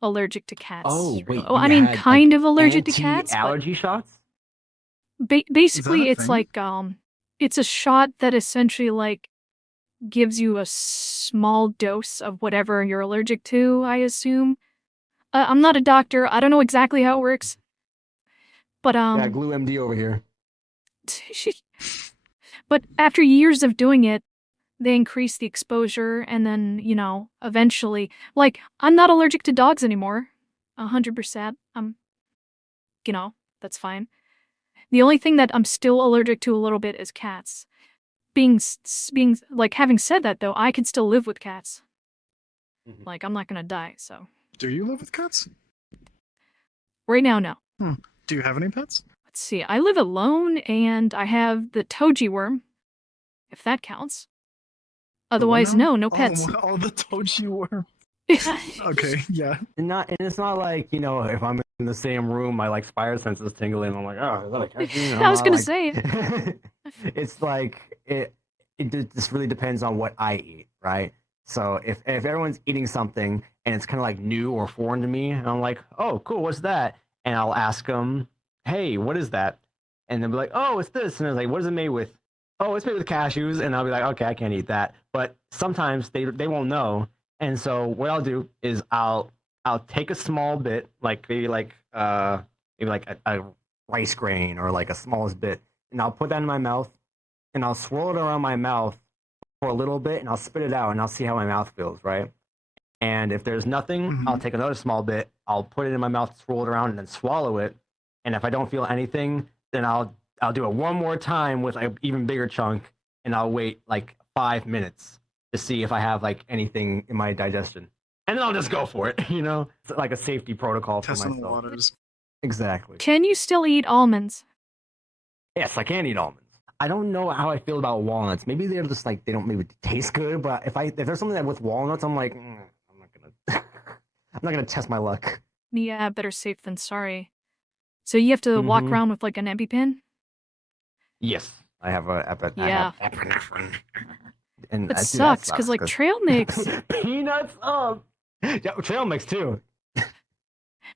allergic to cats. Oh wait, I mean, kind of allergic to cats. Allergy shots. Basically, it's like it's a shot that essentially like gives you a small dose of whatever you're allergic to. I assume. I'm not a doctor. I don't know exactly how it works. But yeah, GlueMD over here. But after years of doing it, they increase the exposure, and then, you know, eventually, like, I'm not allergic to dogs anymore. 100%. You know, that's fine. The only thing that I'm still allergic to a little bit is cats. Being like, having said that, though, I could still live with cats. Mhm. Like, I'm not gonna die, so. Do you live with cats? Right now, no. Do you have any pets? Let's see. I live alone, and I have the Toji worm, if that counts. Otherwise, no pets. Oh, the Toji worm. Okay, yeah. And it's not like, if I'm in the same room, my like spider senses tingling. I'm like, oh, is that a cat? I was gonna say. It's like it just really depends on what I eat, right? So if everyone's eating something and it's kind of like new or foreign to me, and I'm like, oh, cool, what's that? And I'll ask them, hey, what is that? And they'll be like, oh, it's this. And I was like, what is it made with? Oh, it's made with cashews. And I'll be like, okay, I can't eat that. But sometimes they won't know. And so what I'll do is I'll take a small bit, like maybe like a rice grain or like a smallest bit, and I'll put that in my mouth, and I'll swirl it around my mouth for a little bit, and I'll spit it out, and I'll see how my mouth feels, right? And if there's nothing, I'll take another small bit, I'll put it in my mouth, swirl it around, and then swallow it. And if I don't feel anything, then I'll do it one more time with an even bigger chunk, and I'll wait like 5 minutes to see if I have like anything in my digestion, and then I'll just go for it. It's like a safety protocol for Testing myself. the waters. Exactly. Can you still eat almonds? Yes, I can eat almonds. I don't know how I feel about walnuts. Maybe they're just like they don't maybe taste good. But if there's something that with walnuts, I'm like, I'm not gonna, I'm not gonna test my luck. Yeah, better safe than sorry. So you have to walk around with like an EpiPen? Yes, I have epinephrine. And That sucks because like trail mix. Peanuts up. Yeah, trail mix too.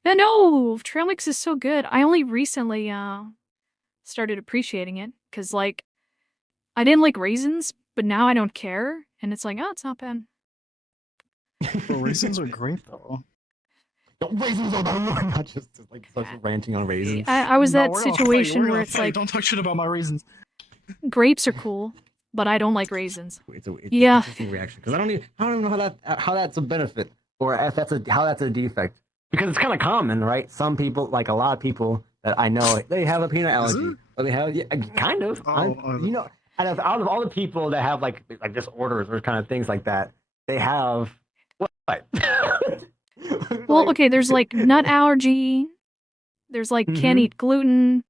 No, trail mix is so good. I only recently started appreciating it because like I didn't like raisins, but now I don't care, and it's like, oh, it's not bad. Well, raisins are great though. Raisins are not just like ranting on raisins. I was that situation where it's like, don't talk shit about my raisins. Grapes are cool, but I don't like raisins. It's an interesting reaction because I don't even know how that's a benefit or if how that's a defect, because it's kind of common, right? Some people, like a lot of people that I know, they have a peanut allergy. Or they have kind of. Out of all the people that have like disorders or kind of things like that, they have what? Well, okay, there's like nut allergy. There's like can't eat gluten.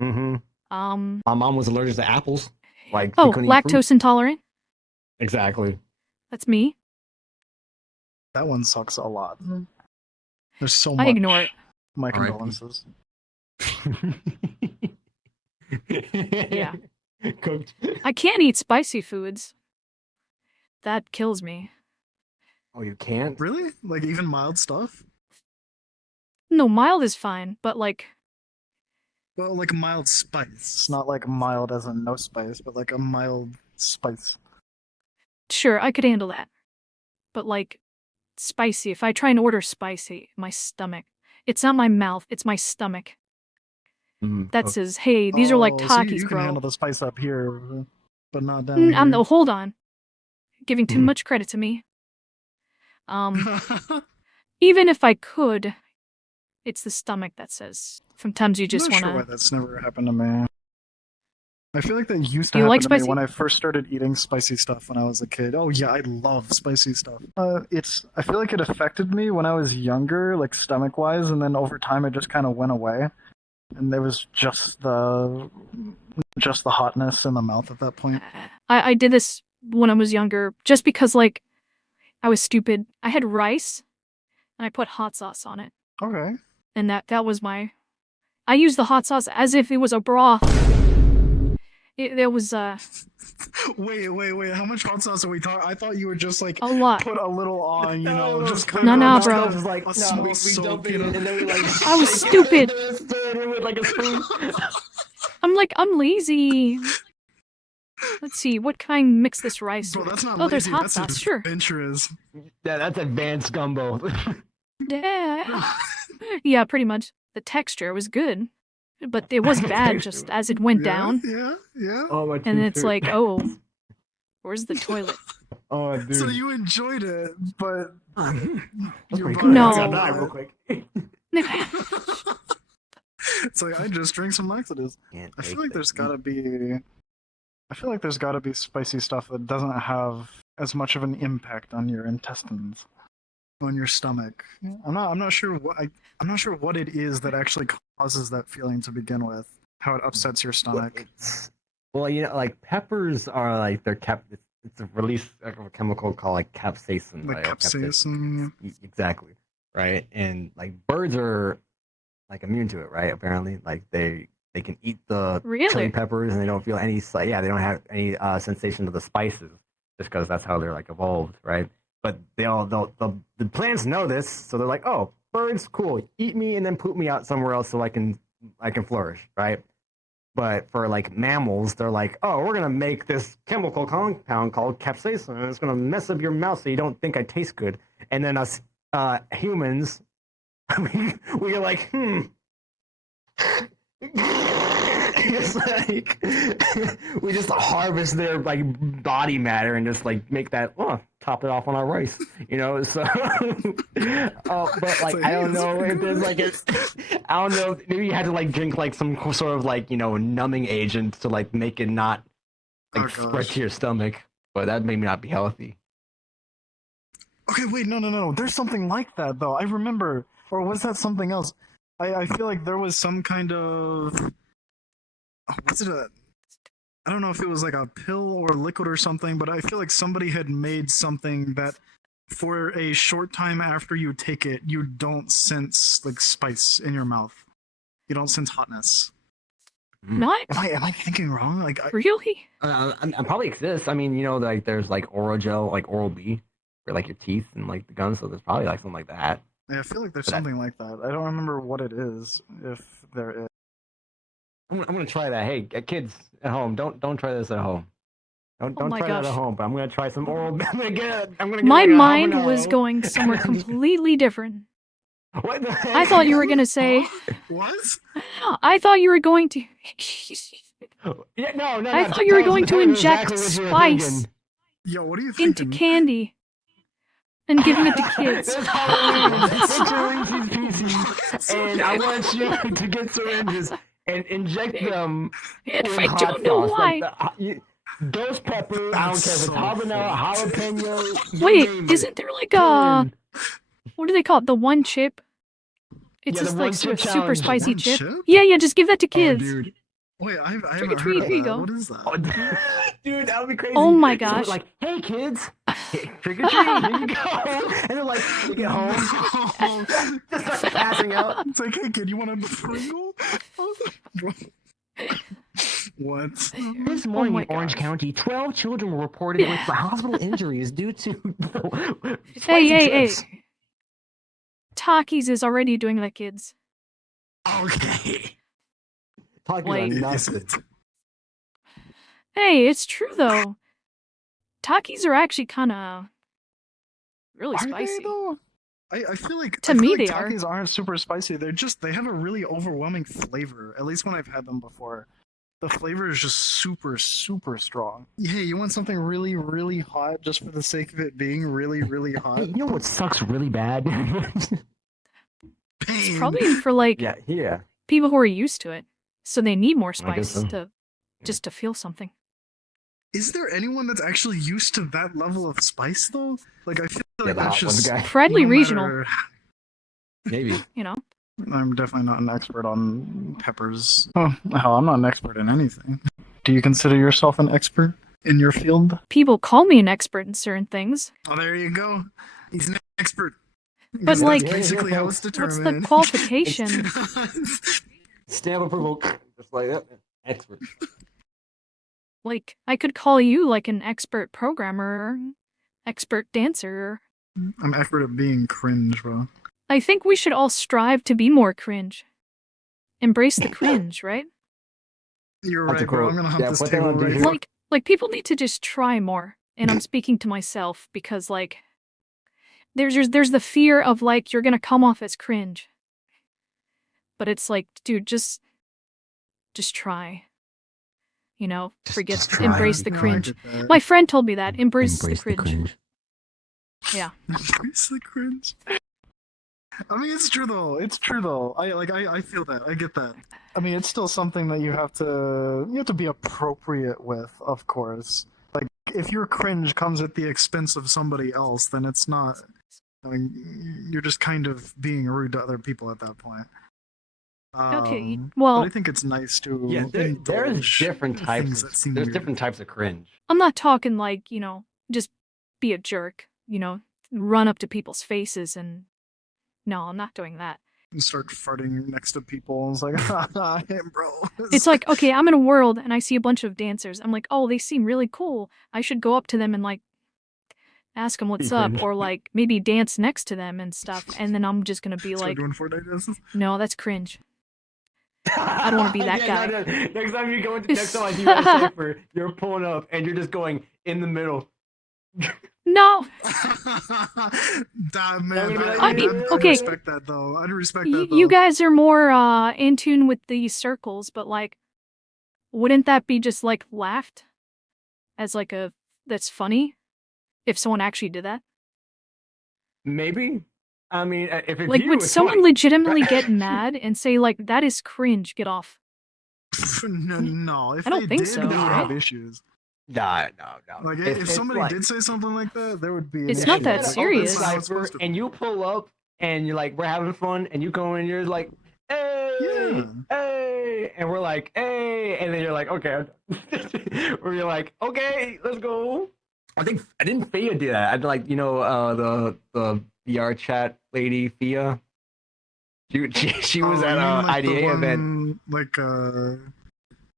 My mom was allergic to apples. Like lactose intolerant. Exactly. That's me. That one sucks a lot. There's so much. I ignore it. My condolences. Yeah. Cooked. I can't eat spicy foods. That kills me. Oh, you can't? Really? Like even mild stuff? No, mild is fine, but like... Well, like mild spice. Not like mild as in no spice, but like a mild spice. Sure, I could handle that. But like, spicy, if I try and order spicy, my stomach... It's not my mouth, it's my stomach. That says, hey, these are like Takis, so you can bro. handle the spice up here, but not down here. Hold on. Giving too much credit to me. Even if I could, it's the stomach that says. Sometimes you just want to. I'm not sure why that's never happened to me. I feel like that used to happen to me when I first started eating spicy stuff when I was a kid. Oh yeah, I love spicy stuff. I feel like it affected me when I was younger, like stomach-wise, and then over time it just kind of went away. And there was just the hotness in the mouth at that point. I did this when I was younger, just because like I was stupid. I had rice, and I put hot sauce on it. Okay. And that was my. I used the hot sauce as if it was a broth. There was Wait! How much hot sauce are we talking? I thought you were just like a lot. Put a little on, just kind of. Bro. Just like we dump it, and then we like. I was stupid. With like a spoon. I'm lazy. Let's see, what can I mix this rice Bro, with? that's not lazy, there's hot that's sauce, sure. Adventurous. Yeah, that's advanced gumbo. Yeah, pretty much. The texture was good, but it was bad just as it went down. Yeah. Oh, and it's like, oh, where's the toilet? Oh, dude. So you enjoyed it, but no. I gotta die real quick. It's like I just drank some laxatives. I feel like there's gotta be spicy stuff that doesn't have as much of an impact on your intestines, on your stomach. I'm not sure what it is that actually causes that feeling to begin with. How it upsets your stomach. Well, like peppers are like they're kept. It's a release of a chemical called like capsaicin. Like right? capsaicin. Exactly. Right, and like birds are like immune to it, right? Apparently, like they can eat the chili peppers and they don't feel any. Yeah, they don't have any sensation of the spices just because that's how they're like evolved, right? But the plants know this, so they're like, oh, birds, cool, eat me and then poop me out somewhere else so I can flourish, right? But for like mammals, they're like, oh, we're gonna make this chemical compound called capsaicin, and it's gonna mess up your mouth so you don't think I taste good. And then us humans, we are like, it's like we just harvest their like body matter and just like make that top it off on our rice, so but like I don't know if there's like I don't know, maybe you had to like drink like some sort of like numbing agent to like make it not like spread to your stomach, but that may not be healthy. Okay, wait, no, there's something like that though. I remember, or was that something else? I feel like there was some kind of I don't know if it was like a pill or liquid or something, but I feel like somebody had made something that for a short time after you take it, you don't sense like spice in your mouth. You don't sense hotness. Not? Am I thinking wrong? Like really? I probably exists. I mean, like there's like Orogel, like Oral B for like your teeth and like the gums, so there's probably like something like that. Yeah, I feel like there's something like that. I don't remember what it is, if there is. I'm gonna try that. Hey, kids at home, don't try this at home. Don't try that at home. But I'm gonna try some oral. I'm gonna My mind was going somewhere completely different. What the heck? I thought you were gonna say. What? I thought you were going to. Yeah, no. I thought you were going to inject spice. Yo, what are you thinking? Into candy. And giving it to kids. And I want you to get syringes and inject them with I hot don't know sauce. why. Like ghost pepper, I don't care if it's habanero, jalapeno. Wait, isn't there like a... What do they call it? The one chip? It's just like a super spicy chip. Yeah, just give that to kids. Oh, dude. Wait, I haven't heard of that. What is that? Oh, dude, that would be crazy. Oh my gosh. So like, hey kids, trick or treat, here you go. And they're like, you get home, just start passing out. It's like, hey kid, you want a Pringle? What? This morning in Orange County, 12 children were reported with hospital injuries due to Hey. Takis is already doing that, kids. Okay. Talking about nothing. Hey, it's true though. Takis are actually kind of really spicy. They, though? I feel like to me like they Takis aren't super spicy. They have a really overwhelming flavor. At least when I've had them before, the flavor is just super strong. Hey, you want something really really hot just for the sake of it being really really hot? Hey, you know what sucks really bad? Pain. It's probably for like people who are used to it. So they need more spice to feel something. Is there anyone that's actually used to that level of spice though? Like I feel like that's just Fredly regional. Maybe. I'm definitely not an expert on peppers. Oh, hell, I'm not an expert in anything. Do you consider yourself an expert in your field? People call me an expert in certain things. Oh, there you go. He's an expert. But like, basically how it's determined. What's the qualification? Stamp approval, just like that. Expert. Like, I could call you like an expert programmer, or expert dancer. I'm expert at being cringe, bro. I think we should all strive to be more cringe. Embrace the cringe, right? You're right, bro. I'm gonna hump this table right. Like people need to just try more. And I'm speaking to myself because like, there's the fear of like you're gonna come off as cringe. But it's like, dude, just try. Embrace the cringe. My friend told me that. Embrace the cringe. Yeah. Embrace the cringe. I mean, it's true though. I feel that. I get that. I mean, it's still something that you have to be appropriate with, of course. Like, if your cringe comes at the expense of somebody else, then it's not. I mean, you're just kind of being rude to other people at that point. Okay, But well, I think it's nice to there's different things types. that seem There's weird. different types of cringe. I'm not talking like, just be a jerk, run up to people's faces and no, I'm not doing that. And start farting next to people. It's like, hey, bro. It's like, okay, I'm in a world and I see a bunch of dancers. I'm like, oh, they seem really cool. I should go up to them and like ask them what's up, or like maybe dance next to them and stuff. And then I'm just gonna be like, doing Fortnite dances? No, that's cringe. I don't want to be that guy. No. Next time you go into I do that safer, you're pulling up and you're just going in the middle. No. Man, I'd respect that though. I'd respect that though. You guys are more in tune with these circles, but like, wouldn't that be just like laughed as like that's funny if someone actually did that? Maybe. I mean, if it's like, you, would it's someone funny. legitimately get mad and say like, that is cringe, get off? No, if I don't they think did, so, they would right? have issues. No. Like, if somebody did say something like that, there would be an It's issue. not that Like, serious. And you pull up and you're like, we're having fun, and you go in, you're like, hey, hey, and we're like, hey, and then you're like, okay, or you're like, okay, let's go. I didn't Fia do that. I'd like, the VR chat lady Fia. She was at IDA event. Like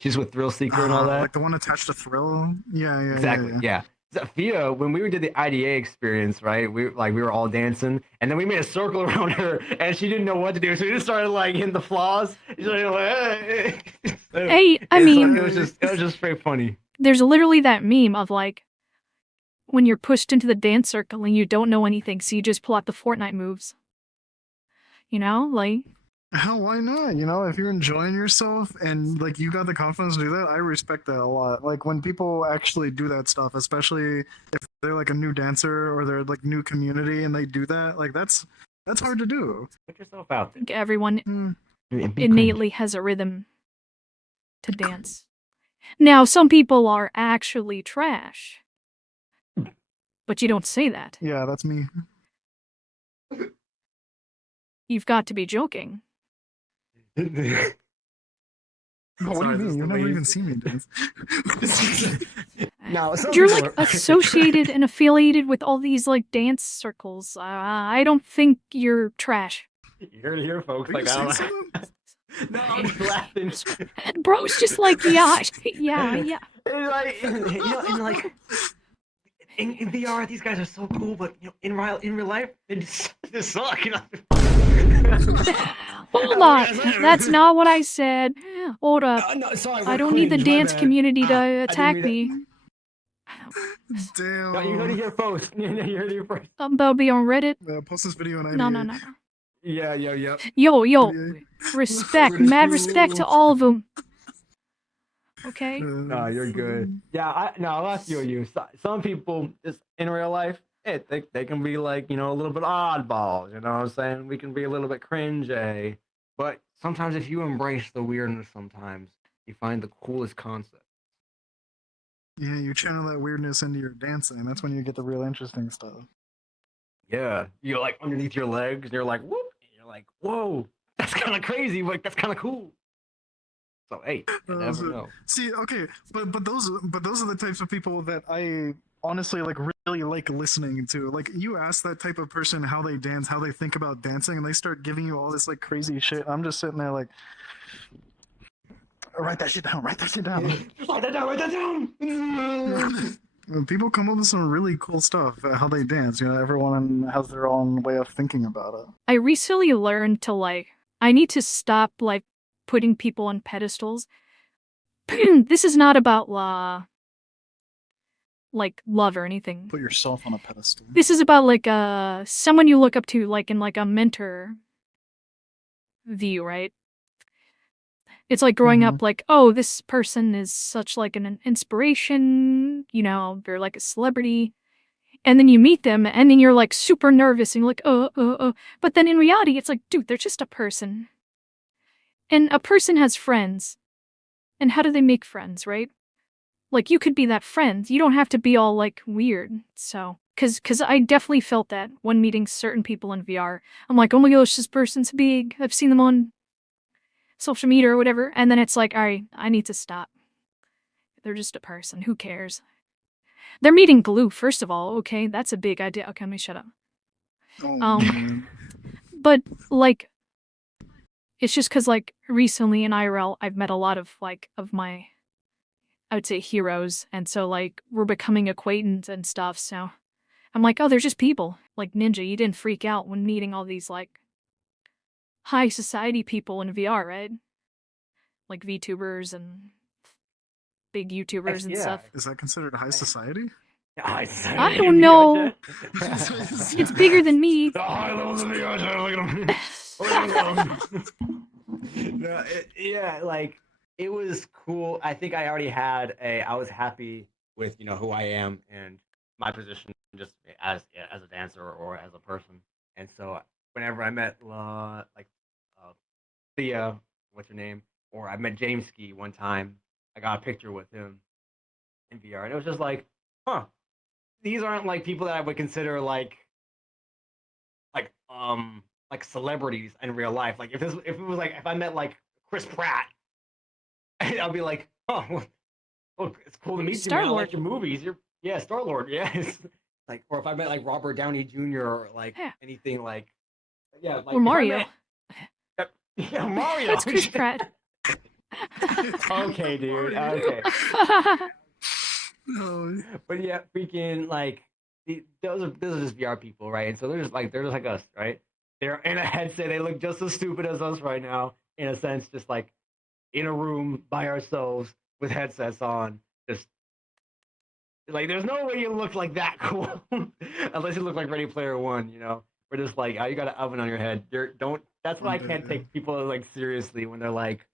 she's with Thrill Seeker and all that. Like the one attached to Thrill. Yeah. Exactly. Yeah. Fia, when we did the IDA experience, right? We were all dancing, and then we made a circle around her, and she didn't know what to do, so we just started like hitting the flaws. Hey, I mean, it was just very funny. There's literally that meme of like, when you're pushed into the dance circle and you don't know anything, so you just pull out the Fortnite moves. Like. Hell, why not? If you're enjoying yourself and like you got the confidence to do that, I respect that a lot. Like when people actually do that stuff, especially if they're like a new dancer or they're like new community and they do that, like that's hard to do. Put yourself out. I think everyone innately has a rhythm to dance. Now, some people are actually trash, but you don't say that. Yeah, that's me. You've got to be joking. What do you mean? You've never even seen me dance. No, you're like associated and affiliated with all these like dance circles. I don't think you're trash. You heard it here, folks. Like, I don't. No, I'm just laughing. Bro's just like, yeah. And like, in VR, these guys are so cool, but in real life, they just suck. Hold on, that's not what I said. Hold up. No, sorry, I don't need the dance community to attack me. Damn. No, you heard it here first. You heard it here first. I'm about to be on Reddit. Post this video on IDA. No. Yeah. Yo. Respect. Mad respect to all of them. Okay? No, you're good. Yeah, I'll feel you. Some people, just in real life, they can be like, a little bit oddballs, you know what I'm saying? We can be a little bit cringy. But sometimes if you embrace the weirdness sometimes, you find the coolest concept. Yeah, you channel that weirdness into your dancing. That's when you get the real interesting stuff. Yeah, you're like underneath your legs, and you're like, whoop, and you're like, whoa, that's kind of crazy, but that's kind of cool. So hey, you never know. See, okay, but those are the types of people that I honestly like really like listening to. Like you ask that type of person how they dance, how they think about dancing, and they start giving you all this like crazy shit. I'm just sitting there like, write that shit down. Write that down. People come up with some really cool stuff, how they dance. Everyone has their own way of thinking about it. I recently learned to I need to stop putting people on pedestals. This is not about love or anything. Put yourself on a pedestal. This is about someone you look up to, in a mentor view, right? It's like growing up oh, this person is such an inspiration, they're like a celebrity. And then you meet them and then you're super nervous and you're like, oh. But then in reality, it's like, dude, they're just a person. And a person has friends. And how do they make friends, right? Like, you could be that friend. You don't have to be all, like, weird. So, because I definitely felt that when meeting certain people in VR. I'm like, oh my gosh, this person's big. I've seen them on social media or whatever. And then it's like, all right, I need to stop. They're just a person. Who cares? They're meeting glue, first of all. Okay, that's a big idea. Okay, let me shut up. But, like, it's just because, like, recently in IRL, I've met a lot of, like, of my, I would say, heroes. And so, like, we're becoming acquaintance and stuff. So I'm like, oh, they're just people. Like, Ninja, you didn't freak out when meeting all these, like, high society people in VR, right? Like VTubers and big YouTubers and stuff. Is that considered high society? I don't know. It's bigger than me. The high levels of VR chat, look at them. No, yeah, like, it was cool. I think I already had I was happy with, who I am and my position just as a dancer or as a person. And so whenever I met Thea, what's her name, or I met Jameski one time, I got a picture with him in VR, and it was just like, huh, these aren't like people that I would consider like celebrities in real life. Like, if it was like, if I met like Chris Pratt, I'll be like, oh, well, it's cool to meet you, man. I like your movies. Star-Lord, yes. Like, or if I met like Robert Downey Jr. or like anything like, like, or Mario. Mario. That's Chris Pratt. Okay, dude. Okay. But yeah, freaking like those are just VR people, right? And so they're just like us, right? They're in a headset. They look just as stupid as us right now, in a sense, just like in a room by ourselves with headsets on. Just like, there's no way you look like that cool unless you look like Ready Player One. We're just like, oh, you got an oven on your head. That's why I can't take people like seriously when they're like,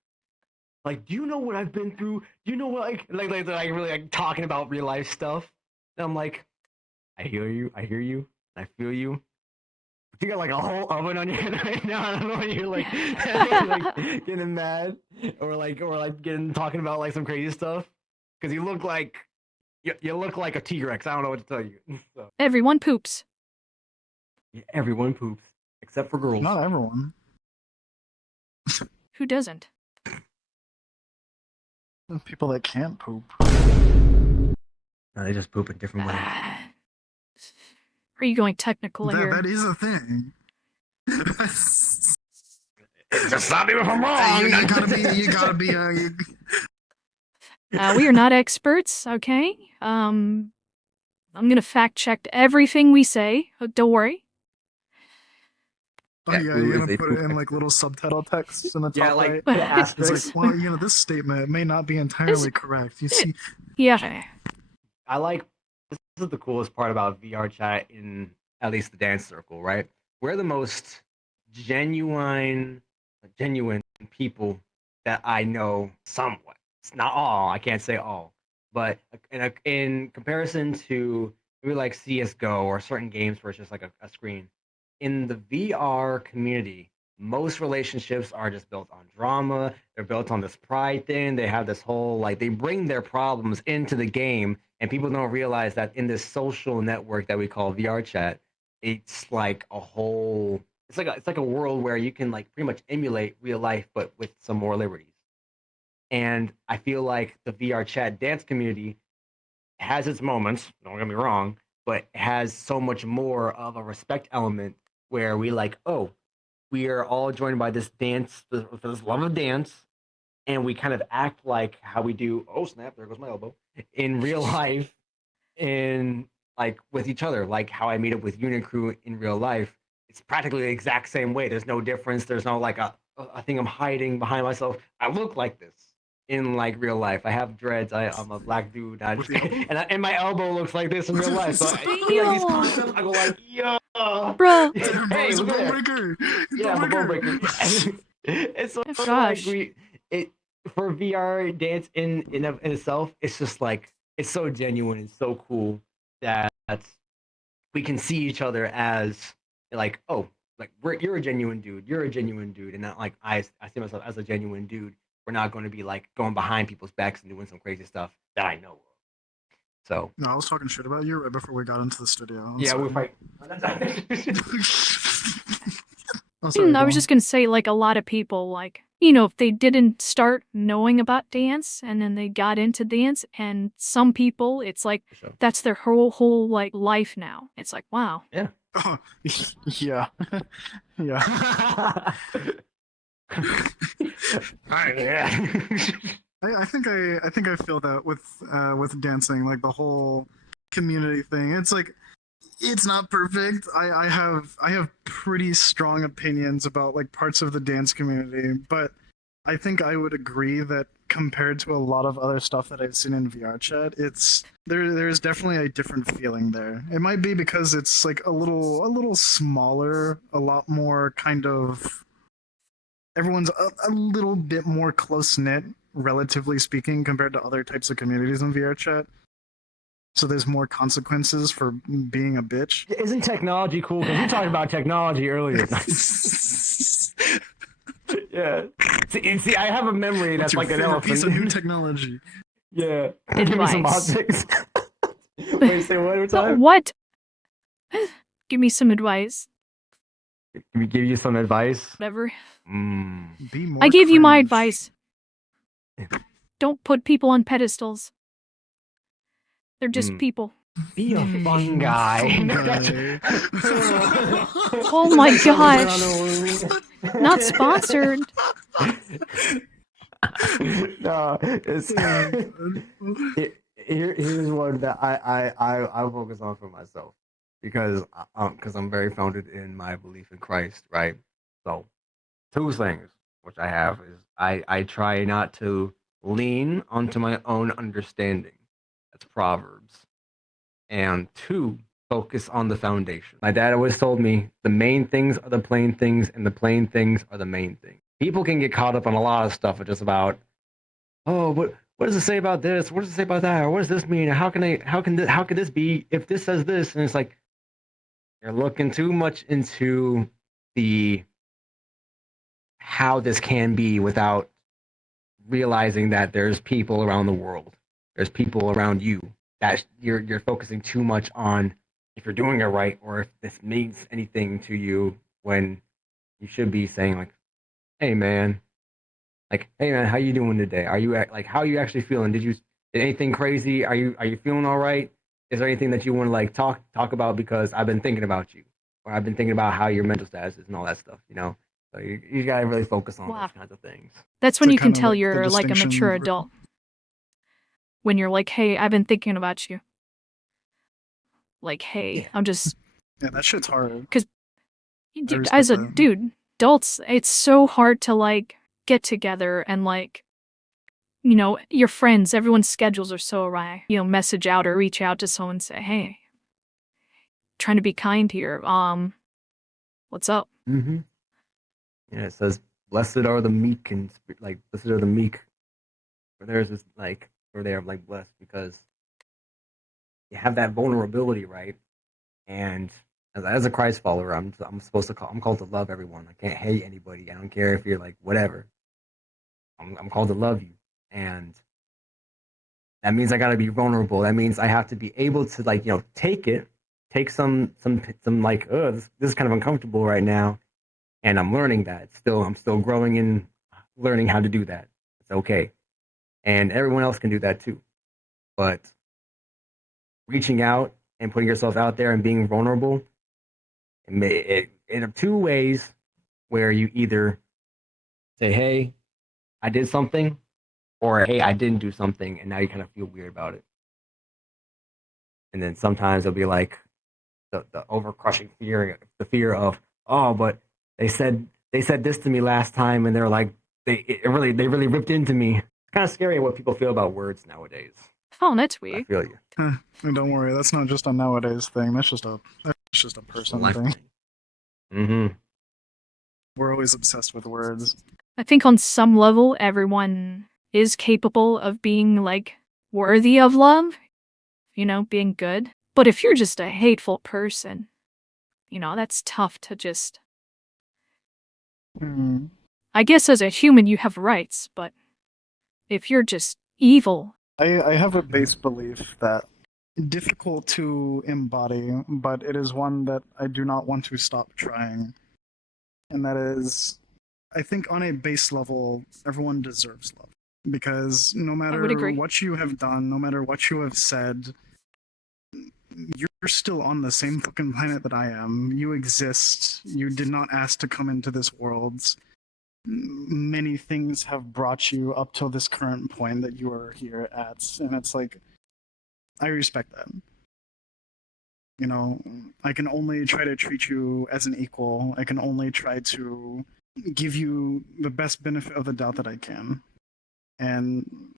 do you know what I've been through? Do you know what they're like really like talking about real life stuff? And I'm like, I hear you, I feel you. But you got like a whole oven on your head right now. I don't know when you're like, like getting mad or like talking about like some crazy stuff, because you look like you look like a T-Rex. I don't know what to tell you. So. Everyone poops. Yeah, everyone poops except for girls. Not everyone. Who doesn't? People that can't poop. No, they just poop in different ways. Are you going technical here? That is a thing. Just stop me if I'm wrong. You gotta be. We are not experts, okay? I'm gonna fact check everything we say. Don't worry. Oh yeah, you're gonna put it in like little subtitle text in the top right. It's like, well, this statement may not be entirely correct. You see? Yeah. I like. This is the coolest part about VR chat in at least the dance circle, right? We're the most genuine people that I know somewhat. It's not all. I can't say all, but in comparison to maybe like CS:GO or certain games where it's just like a screen. In the VR community, most relationships are just built on drama. They're built on this pride thing. They have this whole, like, they bring their problems into the game, and people don't realize that in this social network that we call VR chat, it's like a whole, it's like a world where you can like pretty much emulate real life, but with some more liberties. And I feel like the VR chat dance community has its moments, don't get me wrong, but has so much more of a respect element where we like, oh, we are all joined by this dance, for this love of dance, and we kind of act like how we do, oh snap, there goes my elbow, in real life, in like with each other, like how I meet up with Unit Crew in real life. It's practically the exact same way. There's no difference. There's no like a thing I'm hiding behind myself. I look like this in like real life. I have dreads. I'm a black dude. And my elbow looks like this in real life. So I like these concepts. I go like, yo, bro. Hey, he's a bone breaker. Yeah, I'm a bone breaker. And so gosh. Like for VR dance in itself, it's just like, it's so genuine and so cool that we can see each other as like, oh, like you're a genuine dude. You're a genuine dude, and not like I see myself as a genuine dude. We're not going to be like going behind people's backs and doing some crazy stuff that I know of. So no, I was talking shit about you right before we got into the studio. yeah, we're fighting. Oh, sorry, I was just gonna say, like, a lot of people, like, if they didn't start knowing about dance and then they got into dance, and some people, it's like, that's their whole like, life now. It's like, wow. Yeah. Oh, yeah. Yeah. I think I feel that with dancing, like the whole community thing. It's like it's not perfect. I have pretty strong opinions about like parts of the dance community, but I think I would agree that compared to a lot of other stuff that I've seen in VR chat, there's definitely a different feeling there. It might be because it's like a little smaller, a lot more kind of everyone's a little bit more close knit, relatively speaking, compared to other types of communities in VR chat. So there's more consequences for being a bitch. Isn't technology cool? Because you talked about technology earlier. Yeah. See, I have a memory that's like an elephant. Piece of new technology. Yeah. Give me some optics. Wait, say one more time. What? Give me some advice. Can we give you some advice? Whatever. Be more I gave you my cringe. advice. Don't put people on pedestals. They're just people. Be a fun guy. Oh my gosh. Not sponsored. No, it's here's one that I focus on for myself because I'm very founded in my belief in Christ, right? So two things which I have is I try not to lean onto my own understanding. That's Proverbs. And two, focus on the foundation. My dad always told me the main things are the plain things, and the plain things are the main things. People can get caught up on a lot of stuff, just about, oh, what does it say about this? What does it say about that? Or what does this mean? How can this be if this says this? And it's like you're looking too much into the how this can be without realizing that there's people around the world. There's people around you that you're focusing too much on if you're doing it right or if this means anything to you when you should be saying like, hey man, how you doing today? Are you like how are you actually feeling? Did anything crazy? Are you feeling all right? Is there anything that you want to like talk about because I've been thinking about you or I've been thinking about how your mental status is and all that stuff, So you gotta really focus on those kinds of things. That's when you can tell you're like a mature adult. When you're like, hey, I've been thinking about you. Like, hey, I'm just... Yeah, that shit's hard. Because as a dude, adults, it's so hard to like get together and like, your friends, everyone's schedules are so awry. Message out or reach out to someone and say, hey, trying to be kind here. What's up? Mm-hmm. Yeah, it says, blessed are the meek and blessed are the meek. For theirs is like, or they are like blessed because you have that vulnerability, right? And as a Christ follower, I'm called to love everyone. I can't hate anybody. I don't care if you're like whatever. I'm called to love you, and that means I got to be vulnerable. That means I have to be able to take some like, oh, this is kind of uncomfortable right now, and I'm learning that. I'm still growing and learning how to do that. It's okay, and everyone else can do that too. But reaching out and putting yourself out there and being vulnerable, it are two ways where you either say, hey, I did something, or hey, I didn't do something, and now you kind of feel weird about it. And then sometimes it'll be like the overcrushing fear, the fear of, oh, but they said this to me last time, and they're like, they really ripped into me. It's kind of scary what people feel about words nowadays. Oh, that's weird. I feel you. Don't worry, that's not just a nowadays thing. That's just a person thing. Mm-hmm. We're always obsessed with words. I think on some level, everyone is capable of being like worthy of love, being good. But if you're just a hateful person, that's tough to just. I guess as a human, you have rights, but if you're just evil. I have a base belief that difficult to embody, but it is one that I do not want to stop trying. And that is, I think on a base level, everyone deserves love. Because no matter what you have done, no matter what you have said, you're still on the same fucking planet that I am. You exist. You did not ask to come into this world. Many things have brought you up till this current point that you are here at. And it's like, I respect that. You know, I can only try to treat you as an equal. I can only try to give you the best benefit of the doubt that I can. And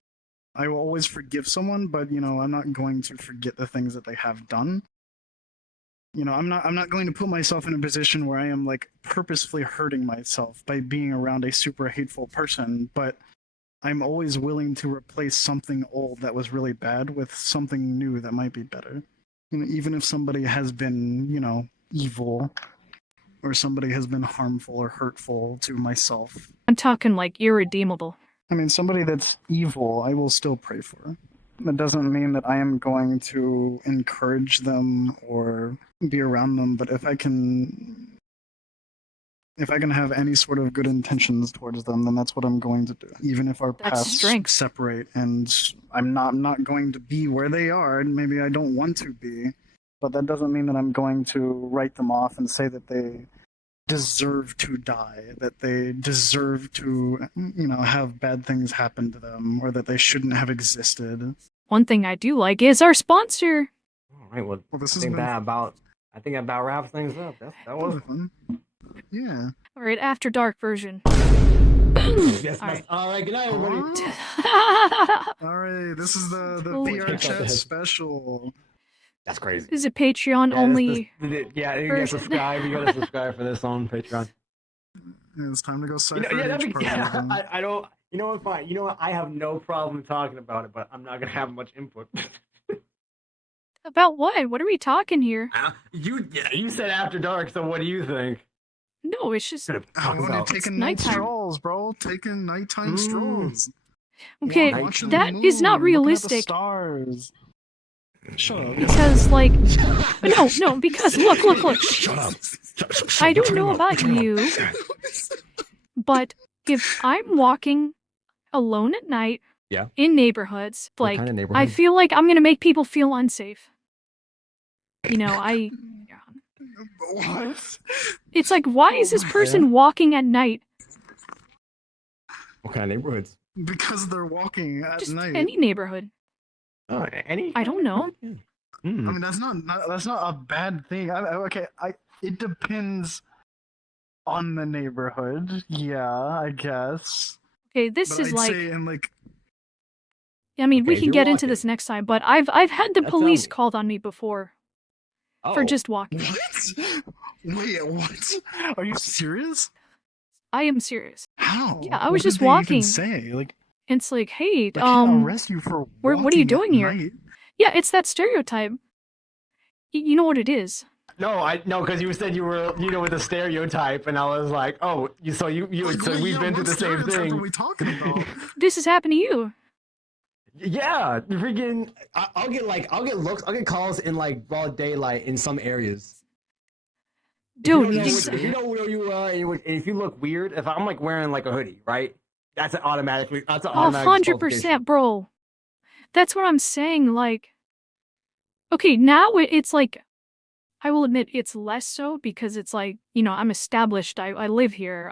I will always forgive someone, but you know, I'm not going to forget the things that they have done. You know, I'm not going to put myself in a position where I am like purposefully hurting myself by being around a super hateful person, but I'm always willing to replace something old that was really bad with something new that might be better. You know, even if somebody has been, you know, evil, or somebody has been harmful or hurtful to myself. I'm talking like irredeemable. I mean, somebody that's evil, I will still pray for. That doesn't mean that I am going to encourage them or be around them, but if I can have any sort of good intentions towards them, then that's what I'm going to do. Even if our paths separate and I'm not going to be where they are, and maybe I don't want to be, but that doesn't mean that I'm going to write them off and say that they deserve to die, that they deserve to, you know, have bad things happen to them, or that they shouldn't have existed. One thing I do like is our sponsor. All right, well this I think that about wraps things up. That was fun. Yeah. All right, after dark version. Yes, all right, good night, everybody. All right, this is the VR chat special. That's crazy. This is a Patreon only. You gotta subscribe. You gotta subscribe for this on Patreon. It's time to go cipher. I don't. You know what? Fine. You know what? I have no problem talking about it, but I'm not gonna have much input. About what? What are we talking here? You said after dark, so what do you think? No, it's just taking night strolls, bro. Taking nighttime strolls. Okay, that is not realistic. Stars. Shut up. Because, like, no, because look. Shut up. I don't know about you, but if I'm walking alone at night, in neighborhoods, like, kind of neighborhood? I feel like I'm gonna make people feel unsafe. You know, What? It's like, why is this person walking at night? What kind of neighborhoods? Because they're walking at Just night. any neighborhood. Oh, any? I don't know. I mean, that's not a bad thing. It depends on the neighborhood. Yeah, I guess. Okay, this but is I'd like. Say in like. I mean, we can get into this next time, but I've had the police called on me before. For just walking. What? Wait, what? Are you serious? I am serious. How? Yeah, I was just walking. Say like. It's like, hey, arrest you for what are you doing here? Night? Yeah, it's that stereotype. You know what it is. No, because you said you were, with a stereotype, and I was like, oh, we've been through the same thing. What are we talking about? This has happened to you. Yeah, freaking. I'll get calls in like broad daylight in some areas. Dude, if you know where you are, and if you look weird, if I'm like wearing like a hoodie, right? That's an automatic. 100%, bro. That's what I'm saying. Like, okay, now it's like, I will admit it's less so because it's like, I'm established. I live here,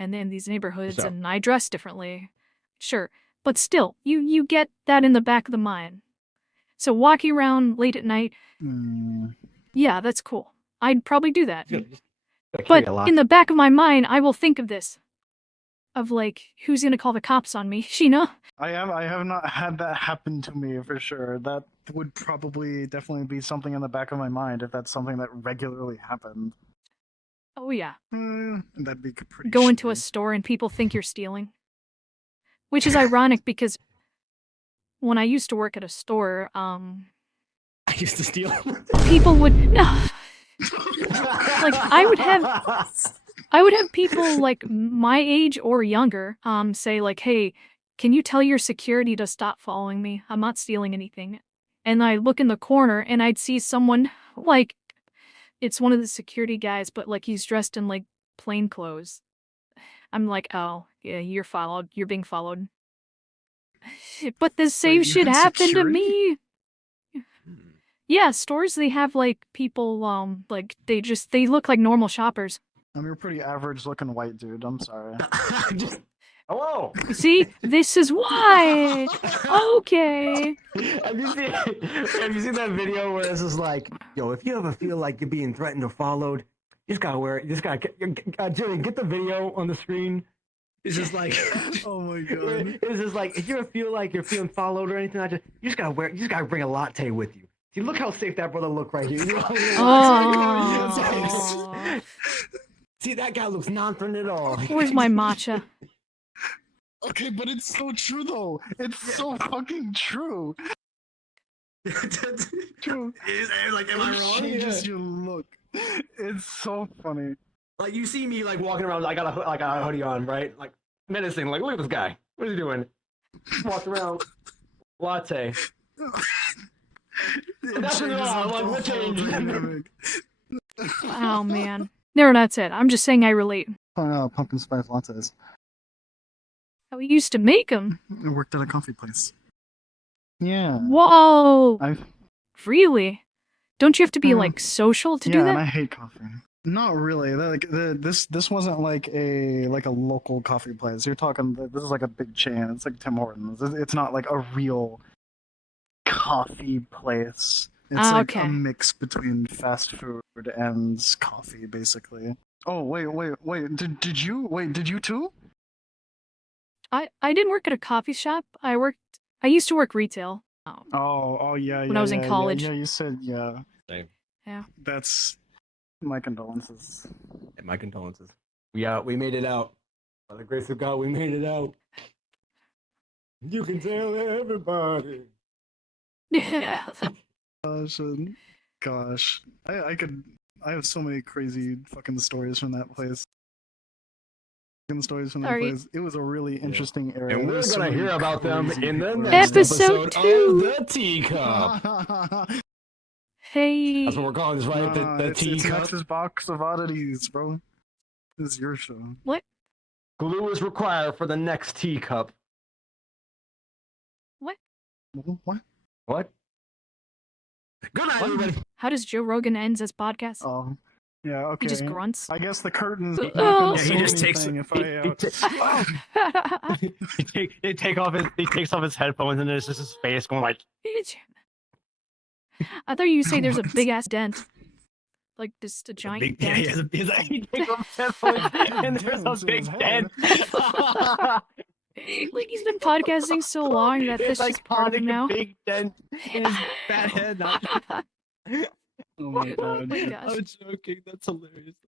and in these neighborhoods, and I dress differently. Sure, but still, you get that in the back of the mind. So walking around late at night, yeah, that's cool. I'd probably do that. But in the back of my mind, I will think of this. Of like, who's gonna call the cops on me? I have not had that happen to me for sure. That would definitely be something in the back of my mind if that's something that regularly happened. Oh yeah. That'd be pretty. Go into a store and people think you're stealing. Which is ironic because when I used to work at a store, I used to steal. People would like I would have people like my age or younger say like, hey, can you tell your security to stop following me? I'm not stealing anything. and I look in the corner and I'd see someone like it's one of the security guys, but like he's dressed in like plain clothes. I'm like, oh yeah, you're followed. You're being followed. But the same you shit had happened to security? me. Yeah, stores they have like people like they look like normal shoppers. I'm a pretty average looking white dude. I'm sorry. Just hello. See, this is why. Okay. Have you seen that video where it's just like, yo, if you ever feel like you're being threatened or followed, you just gotta wear it. You just gotta Jimmy, get the video on the screen. It's just like, Oh my god. it's just like if you ever feel like you're feeling followed or anything like that, you just gotta bring a latte with you. See, look how safe that brother look right here. Oh. See, that guy looks non-threatening at all. Where's my matcha? Okay, but it's so true though. It's so fucking true. True. Like, am I It wrong? changes your look. It's so funny. Like you see me like walking around, I got a hoodie on, right? Like menacing. Like look at this guy. What is he doing? Walking around, latte. That's what I'm like. What changed? Oh man. No, that's it. I'm just saying I relate. Pumpkin spice lattes. How we used to make them. I worked at a coffee place. Yeah. Whoa. I've Really? Don't you have to be like social to do and I that? hate coffee. Not really. This wasn't like a local coffee place. You're talking. This is like a big chain. It's like Tim Hortons. It's not like a real coffee place. It's like a mix between fast food and coffee, basically. Oh wait. Did you too? I didn't work at a coffee shop. I used to work retail. Oh yeah. When I was in college. Yeah, you said yeah. Same. Yeah. That's my condolences. My condolences. We made it out. By the grace of God, we made it out. You can tell everybody. Yeah. Gosh, I have so many crazy fucking stories from that place. It was a really interesting area. And we're There's so gonna many hear about them crazy in the people next Episode episode 2. of the Teacup. Hey. That's what we're calling this, right? The it's Teacup. Nexus Box of Oddities, bro. This is your show. What? Glue is required for the next Teacup. What? What? What? Good night, everybody. How does Joe Rogan ends his podcast? Oh, yeah. Okay. He just grunts. I guess the curtains. Oh. Yeah, he just takes. He takes off his headphones and there's just his face going like. I thought you say there's a big ass dent. Like just a giant dent. Yeah, he takes off his headphones and there's a big dent. Like he's been podcasting so long that this is part of him now. A big dent in his fat head. Oh my god. Oh my gosh. I'm joking. That's hilarious.